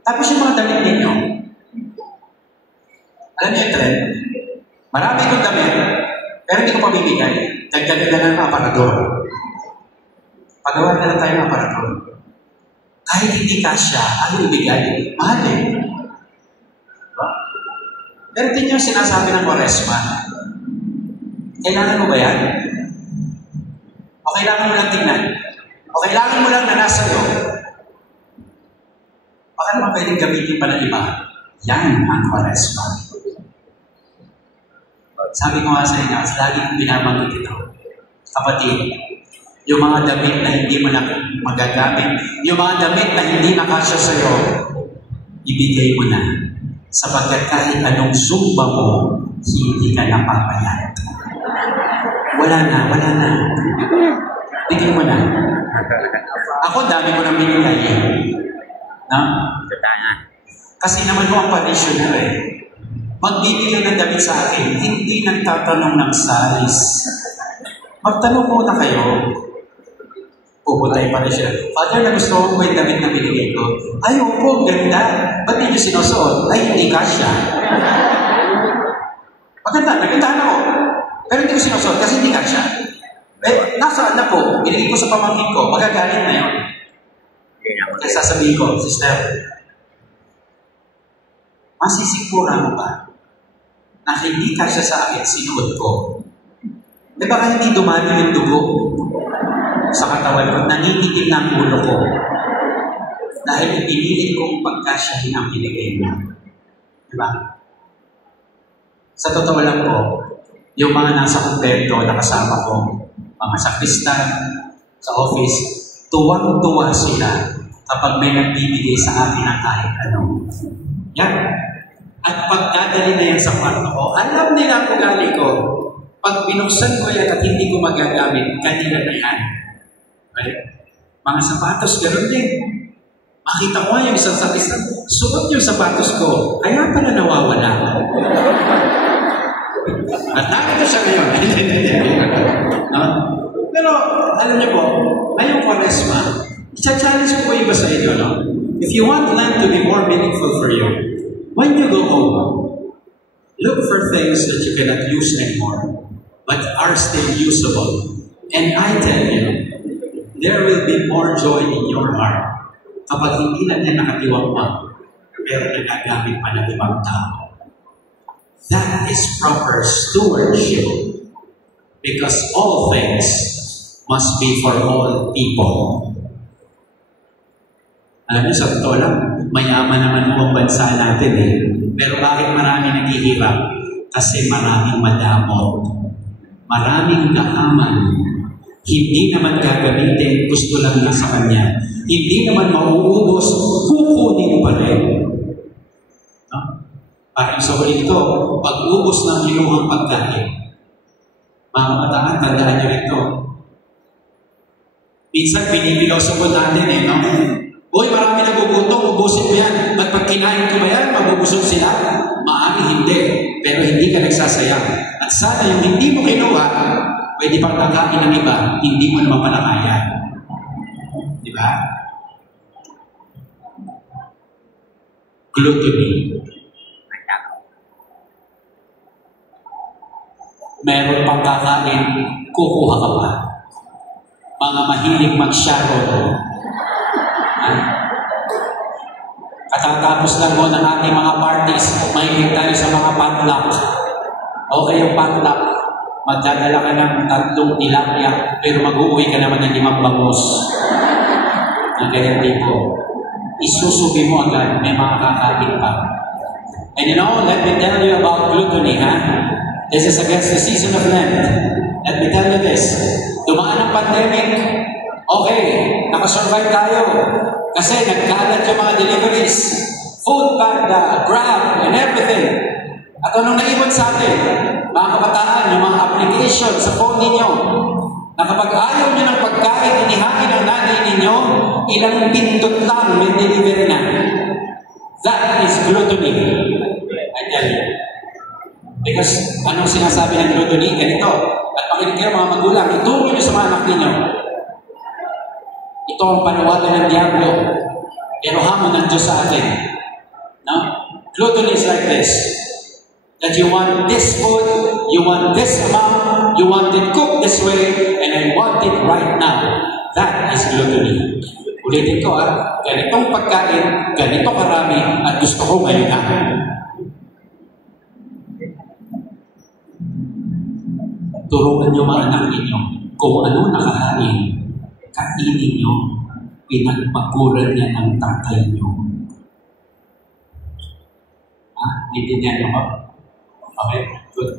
Tapos yung mga damit ninyo. Alam niyo yung trend? Marami kong damit, pero hindi ko pabibigay. Dagdagan na ng aparador. Pagawa na lang tayo ng aparador. Kahit hindi kasya, ano ibigay? Mahal eh. Pero tingnan yung sinasabi ng Quaresma. Kailangan mo ba yan? O kailangan mo lang tingnan? O kailangan mo lang na nasa iyo? Baka naman pwedeng gamitin pa ng iba. Yan ang Quaresma. Sabi ko nga sa inyo, lagi kong binabanggit ito. Kapatid, yung mga damit na hindi mo na magagamit, yung mga damit na hindi nakasya sa iyo, ibigay mo na. Sapagkat kahit anong sumba mo, hindi ka napapayat. Wala na. Bigay mo na. Ako, dami ko nang binigay. No? Kasi naman ko ang parishioner eh. Magbibigay ng damit sa akin, hindi nagtatanong ng size. Magtanong muna kayo. Pupunta yung parishioner. Father, nagustuhan ko yung damit na binigay ko. Ay, opo, ganda. Ba't hindi nyo sinusuot? Ay, hindi kasya. Nagandahan ako. Pero hindi ko sinusuot kasi hindi kasya. Eh, nasaan na po? Binigay ko sa pamangkin ko. Magagalit na yun. Kaya sasabihin ko, sister, masisipura mo ba na hindi kasya sa akin sinuot ko? Eh baka hindi dumali yung dugo sa katawan ko, naninitig na ang ulo ko dahil pinilit kong pagkasyahin ang binigay mo. Diba? Sa totoo lang po, yung mga nasa kumpleto na kasama ko, mga sakristan sa office, tuwang-tuwa sila kapag may nagbibigay sa akin ng kahit ano. Yan. At pagdadali na yan sa kwarto ko, alam nila ang ugali ko. Pag binuksan ko yan at hindi ko magagamit, kanila na yan. Right? Mga sapatos, gano'n din. Makita ko nga yung isang sakristan, suot yung sapatos ko, kaya pala nawawala. At nakita siya ngayon. No? Pero, alam niyo po, ngayong Quaresma, i-challenge ko iba sa inyo, no? If you want Lent to be more meaningful for you, when you go home, look for things that you cannot use anymore, but are still usable. And I tell you, there will be more joy in your heart kapag hindi lang yan nakatiwang pa, pero nagagamit pa ng ibang tao. That is proper stewardship because all things must be for all people. Alam niyo, sa totoo lang, mayaman naman po ang bansa natin eh. Pero bakit marami naghihirap? Kasi maraming madamot. Maraming gahaman. Hindi naman gagamitin, gusto lang na sa kanya. Hindi naman mauubos, kukunin pa rin. No? Parang sa ulit ito, pag-ubos ng inyong pagkain, mga kabataan, tandaan nyo ito. Minsan, pinipilosopo natin no? Uy, marami nagugutom, ubusin mo yan. Pag kinain ko ba yan, mabubusog sila? Maaari hindi, pero hindi ka nagsasayang. At sana yung hindi mo kinuha, pwede pang nakain ng iba, hindi mo naman pala kaya. Di ba? Gluttony. Meron pang kakain, kukuha ka pa. Mga mahilig mag-sharon. Katatapos lang mo ng ating mga parties, mahilig tayo sa mga potluck. Okay yung potluck, magdadala ka ng 3 tilapia, pero mag-uwi ka naman ng 5 bangus. Ang ganyan tipo. Isusubi mo agad, may mga kakain pa. And you know, let me tell you about gluttony, ha? This is against the season of Lent. Let me tell you this. Dumaan ang pandemic, okay, nakasurvive tayo. Kasi nagkalat yung mga deliveries. Food Panda, Grab, and everything. At anong naiwan sa atin? Mga kabataan, yung mga application sa phone ninyo, na kapag ayaw nyo ng pagkain, inihain ng nanay ninyo, ilang pindot lang may delivery na. That is gluttony. I tell you. Because anong sinasabi ng gluttony? Ganito. At pakinig kayo mga magulang, ituro nyo sa mga anak ninyo. Ito ang panawagan ng Diablo. Pero hamon ng Diyos sa atin. No? Gluttony is like this. That you want this food, you want this amount, you want it cooked this way, and I want it right now. That is gluttony. Ulitin ko ganitong pagkain, ganito karami, at gusto ko ngayon na. Turuan niyo mga anak ninyo kung ano nakahain. Kainin nyo, pinagpaguran niya ng tatay nyo. Intindihan nyo ba? Okay, good.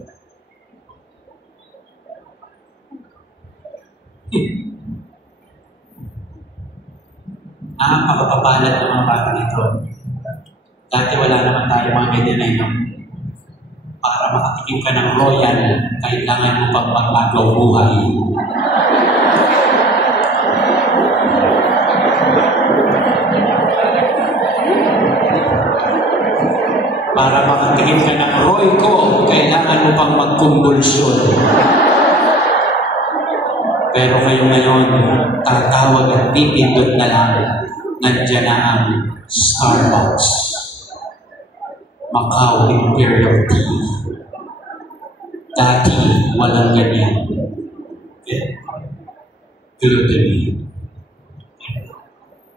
Pagpapalat ng mga bata dito. Dati wala naman tayo mga ganyan na ino. Para makatikim ka ng royal, kailangan mo pang magbago buhay. Para makatingin ka ng Royco, kailangan mo pang magkumbulsyon. Pero kayo ngayon, tatawag at pipindot na lang, nandiyan na ang Starbucks, Macau Imperial Tea. Dati, walang ganyan. Okay? Gluttony.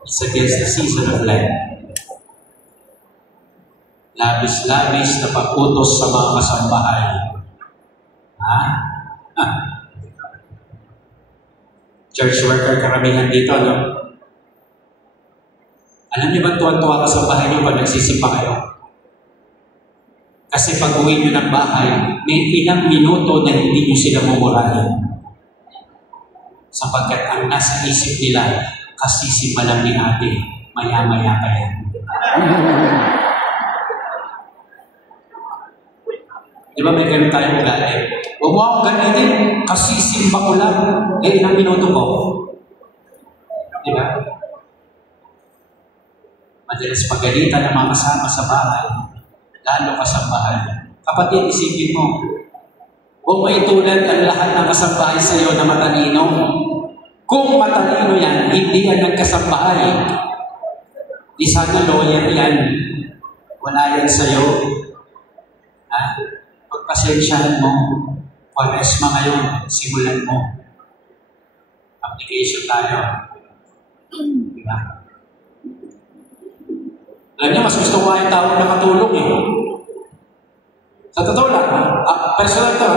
It's against the season of Lent. Labis-labis na pag-utos sa mga kasambahay. Church worker karamihan dito, no? Alam niyo ba tuwan-tuwa ka sa bahay niyo pag nagsisimba kayo? Kasi pag uwi niyo ng bahay, may ilang minuto na hindi niyo sila mumurahin. Sapagkat ang nasa isip nila, kasisimba lang ni ate, maya-maya pa yan. Di ba may ganun tayong ugali? Huwag mo akong ganitin, kasi simba ko lang. Ilang minuto ko. Di ba? Madalas pagalitan ng mga kasama sa bahay, lalo kasambahay. Kapatid, isipin mo, huwag mo itulad ang lahat ng kasambahay sa iyo na matalino. Kung matalino yan, hindi yan nagkasambahay. Di sana lawyer yan. Wala yan sa iyo. Pagpasensyahan mo, Kwaresma ngayon, simulan mo. Application tayo. Diba? Alam niyo, mas gusto ko yung tao nakatulong Sa totoo lang, personal to,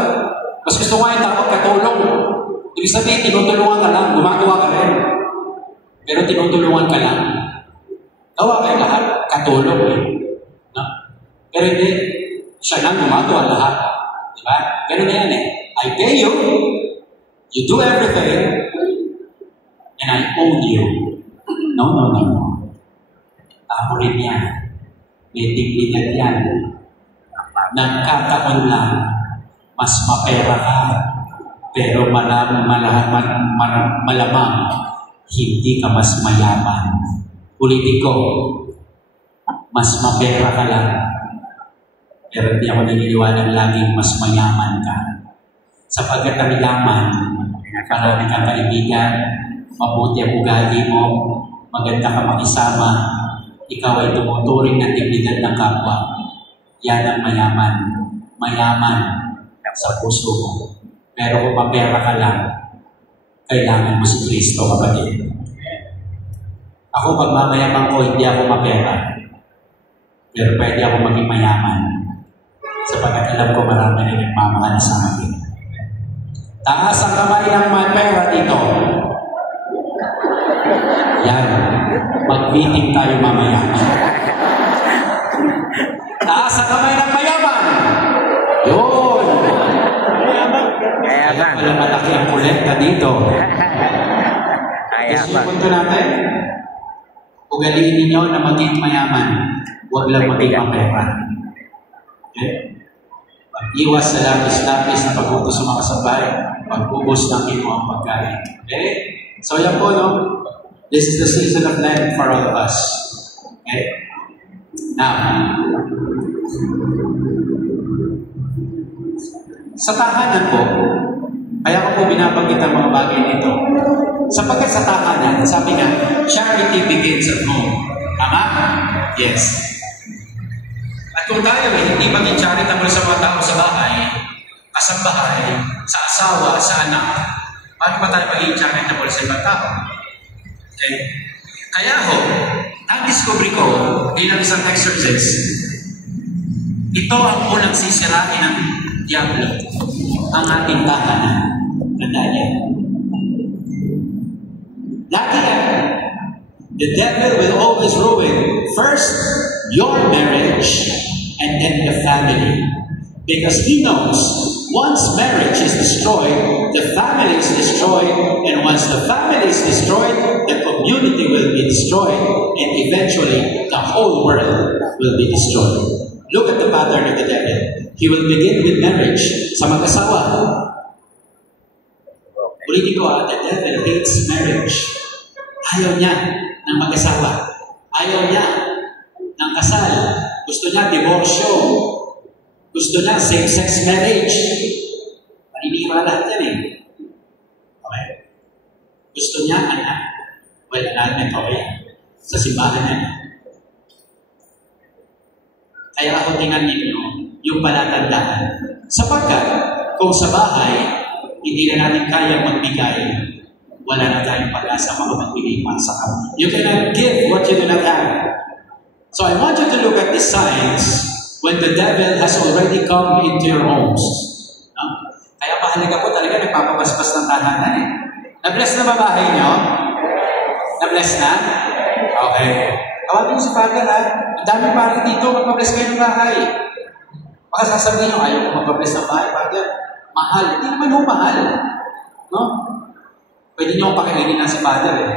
mas gusto ko yung tao katulong. Ibig sabihin, tinutulungan ka lang, gumagawa ka rin. Pero tinutulungan ka lang. Gawa kayo lahat, katulong No? Pero hindi, siya nang gumagawa lahat. Diba? Ganun na yan eh. I pay you, you do everything, and I own you. No, no, no, no. Ako rin yan. May dignidad yan. Nagkataon lang, mas mapera ka, pero malamang hindi ka mas mayaman. Ulitin ko, mas mapera ka lang, pero hindi ako naniniwalang laging mas mayaman ka. Sapagkat ang yaman, marami kang kaibigan, mabuti ang ugali mo, maganda ka makisama, ikaw ay tumuturing ng dignidad ng kapwa. Yan ang mayaman. Mayaman sa puso mo. Pero kung mapera ka lang, kailangan mo si Kristo, kapatid. Ako, pag mamayaman ko, hindi ako mapera. Pero pwede ako maging mayaman. Sapagkat alam ko marami na nagmamahal sa akin. Taas ang kamay ng mapera dito. Yan. Mag-meeting tayo mamaya. Taas ang kamay ng mayaman. Yun. Kaya pala malaki ang kolekta dito. Kasi yung punto natin, ugaliin ninyo na maging mayaman. Huwag lang maging mapera. Okay? Mag-iwas sa lapis-lapis na pag-utos sa mga sabay, mag-ubos ng inyong pagkain. Okay? So yan po, no? This is the season of Lent for all of us. Okay? Now, sa tahanan po, kaya ko po binabanggit ang mga bagay nito. Sapagkat sa tahanan, sabi nga, charity begins at home. Tama? Yes. At kung tayo hindi maging charitable sa mga tao sa bahay, kasambahay, sa asawa, sa anak, paano ba tayo maging charitable sa ibang tao? Okay? Kaya ho, na-discover ko bilang isang exorcist, ito ang unang sisirain ng Diablo, ang ating tahanan. Tandaan yan. Lagi yan. The devil will always ruin first your marriage and then the family. Because he knows once marriage is destroyed, the family is destroyed, and once the family is destroyed, the community will be destroyed, and eventually the whole world will be destroyed. Look at the pattern of the devil. He will begin with marriage sa mag-asawa. Ulitin ko, the devil hates marriage. Ayaw niya ng mag-asawa. Ayaw niya ng kasal. Gusto niya divorsyo. Gusto niya same-sex marriage. Paninira lahat yan eh. Okay? Gusto niya anak. Well, anak ko yan. Sa simbahan niya. Kaya ako tingnan ninyo yung palatandaan. Sapagkat kung sa bahay, hindi na natin kaya magbigay, wala na tayong pag-asa magbigay pa sa kanya. You cannot give what you do not have. So I want you to look at the signs when the devil has already come into your homes. No? Kaya mahalaga po talaga nagpapabasbas ng tahanan eh. Na-bless na ba bahay nyo? Na-bless na? Okay. Tawagin niyo si Father ha. Ang dami pari dito, magpabless kayo ng bahay. Baka sasabihin nyo, ayaw ko magpabless ng bahay, Father. Mahal. Hindi naman ho mahal. No? Pwede nyo pakilinin na si Father eh.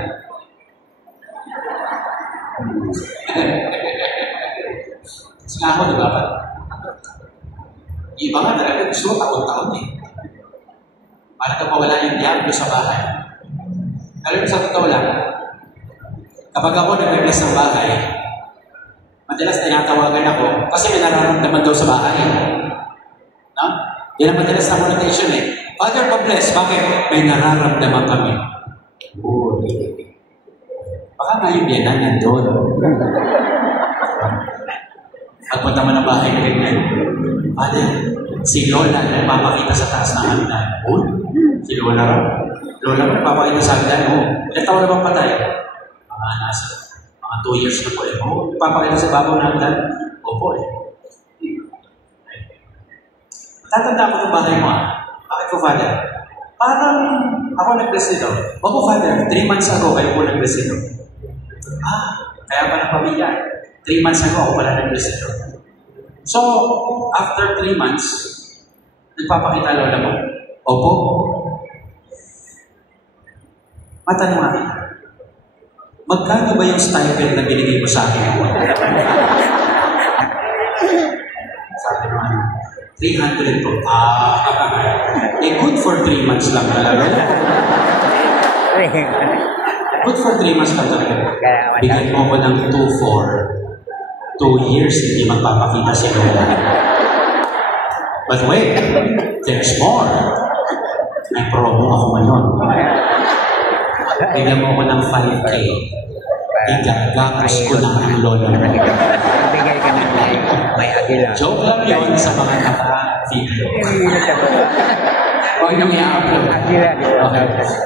Kasi nga ako, di ba? Iba nga talaga, gusto ko taon-taon eh. Para ka mawala yung diablo sa bahay. Alam mo, sa totoo lang, kapag ako nag-bless ng bahay, madalas tinatawagan ako kasi may nararamdaman daw sa bahay. No? Yan ang madalas na connotation eh. Father, pa-bless. Bakit? May nararamdaman kami. Oh, baka ngayon yan na nandun. Pagpunta mo ng bahay ko rin Father, si Lola nagpapakita sa taas ng hagdan. Oh, si Lola rin. Lola nagpapakita sa hagdan. Oh, ilan taon na bang patay? Mga 2 years na po eh. Oh, nagpapakita sa babaw ng hagdan. Opo eh. Tatanda ko ng bahay mo Bakit ko, Father? Parang ako nag-bless nito. Opo, Father, 3 months ago kayo po nag-bless nito. Kaya pa ng pamilya. 3 months ago ako pala nag-bless nito. So, after 3 months, nagpapakita lola mo. Opo. Matanong nga, magkano ba yung stipend na binigay mo sa akin? Sabi mo, 300 po. Good for 3 months lang talaga. Good for 3 months lang talaga. Bigyan mo ko ng 2 for 2 years, hindi magpapakita si Lola. But wait, there's more. May promo ako ngayon. Bigyan mo ko ng 5K. Igagapos ko na ang Lola mo. Bigay ka ng may agila. Joke lang yun sa mga naka-video. Huwag niyong i-upload. Agila. Okay.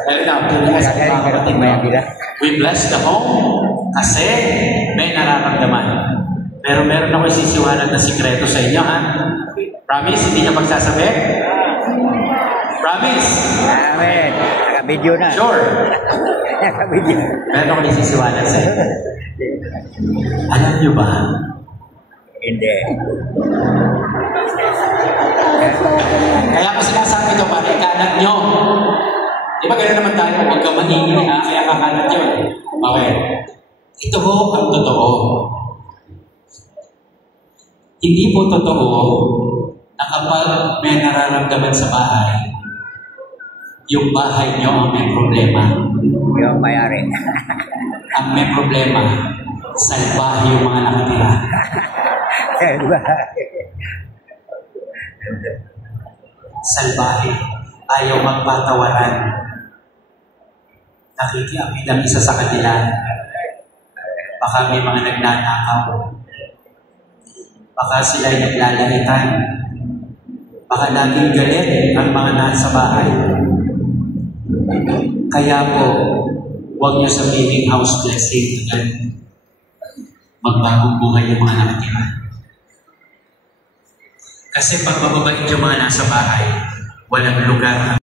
Pero na-upload na sa mga kapatid mo. We bless the home kasi may nararamdaman. Pero meron ako isisiwanan na sikreto sa inyo, ha? Promise, hindi niya pagsasabi? Promise? Amen. Naka-video na. Sure. Naka-video. Meron ako isisiwanan sa inyo. Alam niyo ba? Hindi. Kaya ko sinasabi ito, pare, kalat nyo. Di ba gano'n naman tayo? Huwag ka maningin, ha? Kaya kakalat yun. Okay. Ito ho ang totoo. Hindi po totoo na kapag may nararamdaman sa bahay, yung bahay nyo ang may problema. Yung mayari. Ang may problema, salbahe yung mga nakatira. Salbahe. Ayaw magpatawaran. Nakikiapid ang isa sa kanila. Baka may mga nagnanakaw. Baka sila'y naglalaitan. Baka laging galit ang mga nasa bahay. Kaya po, huwag niyo sabihin house blessing agad. Magbagong buhay yung mga nakatira. Kasi pag mababait yung mga nasa bahay, walang lugar ang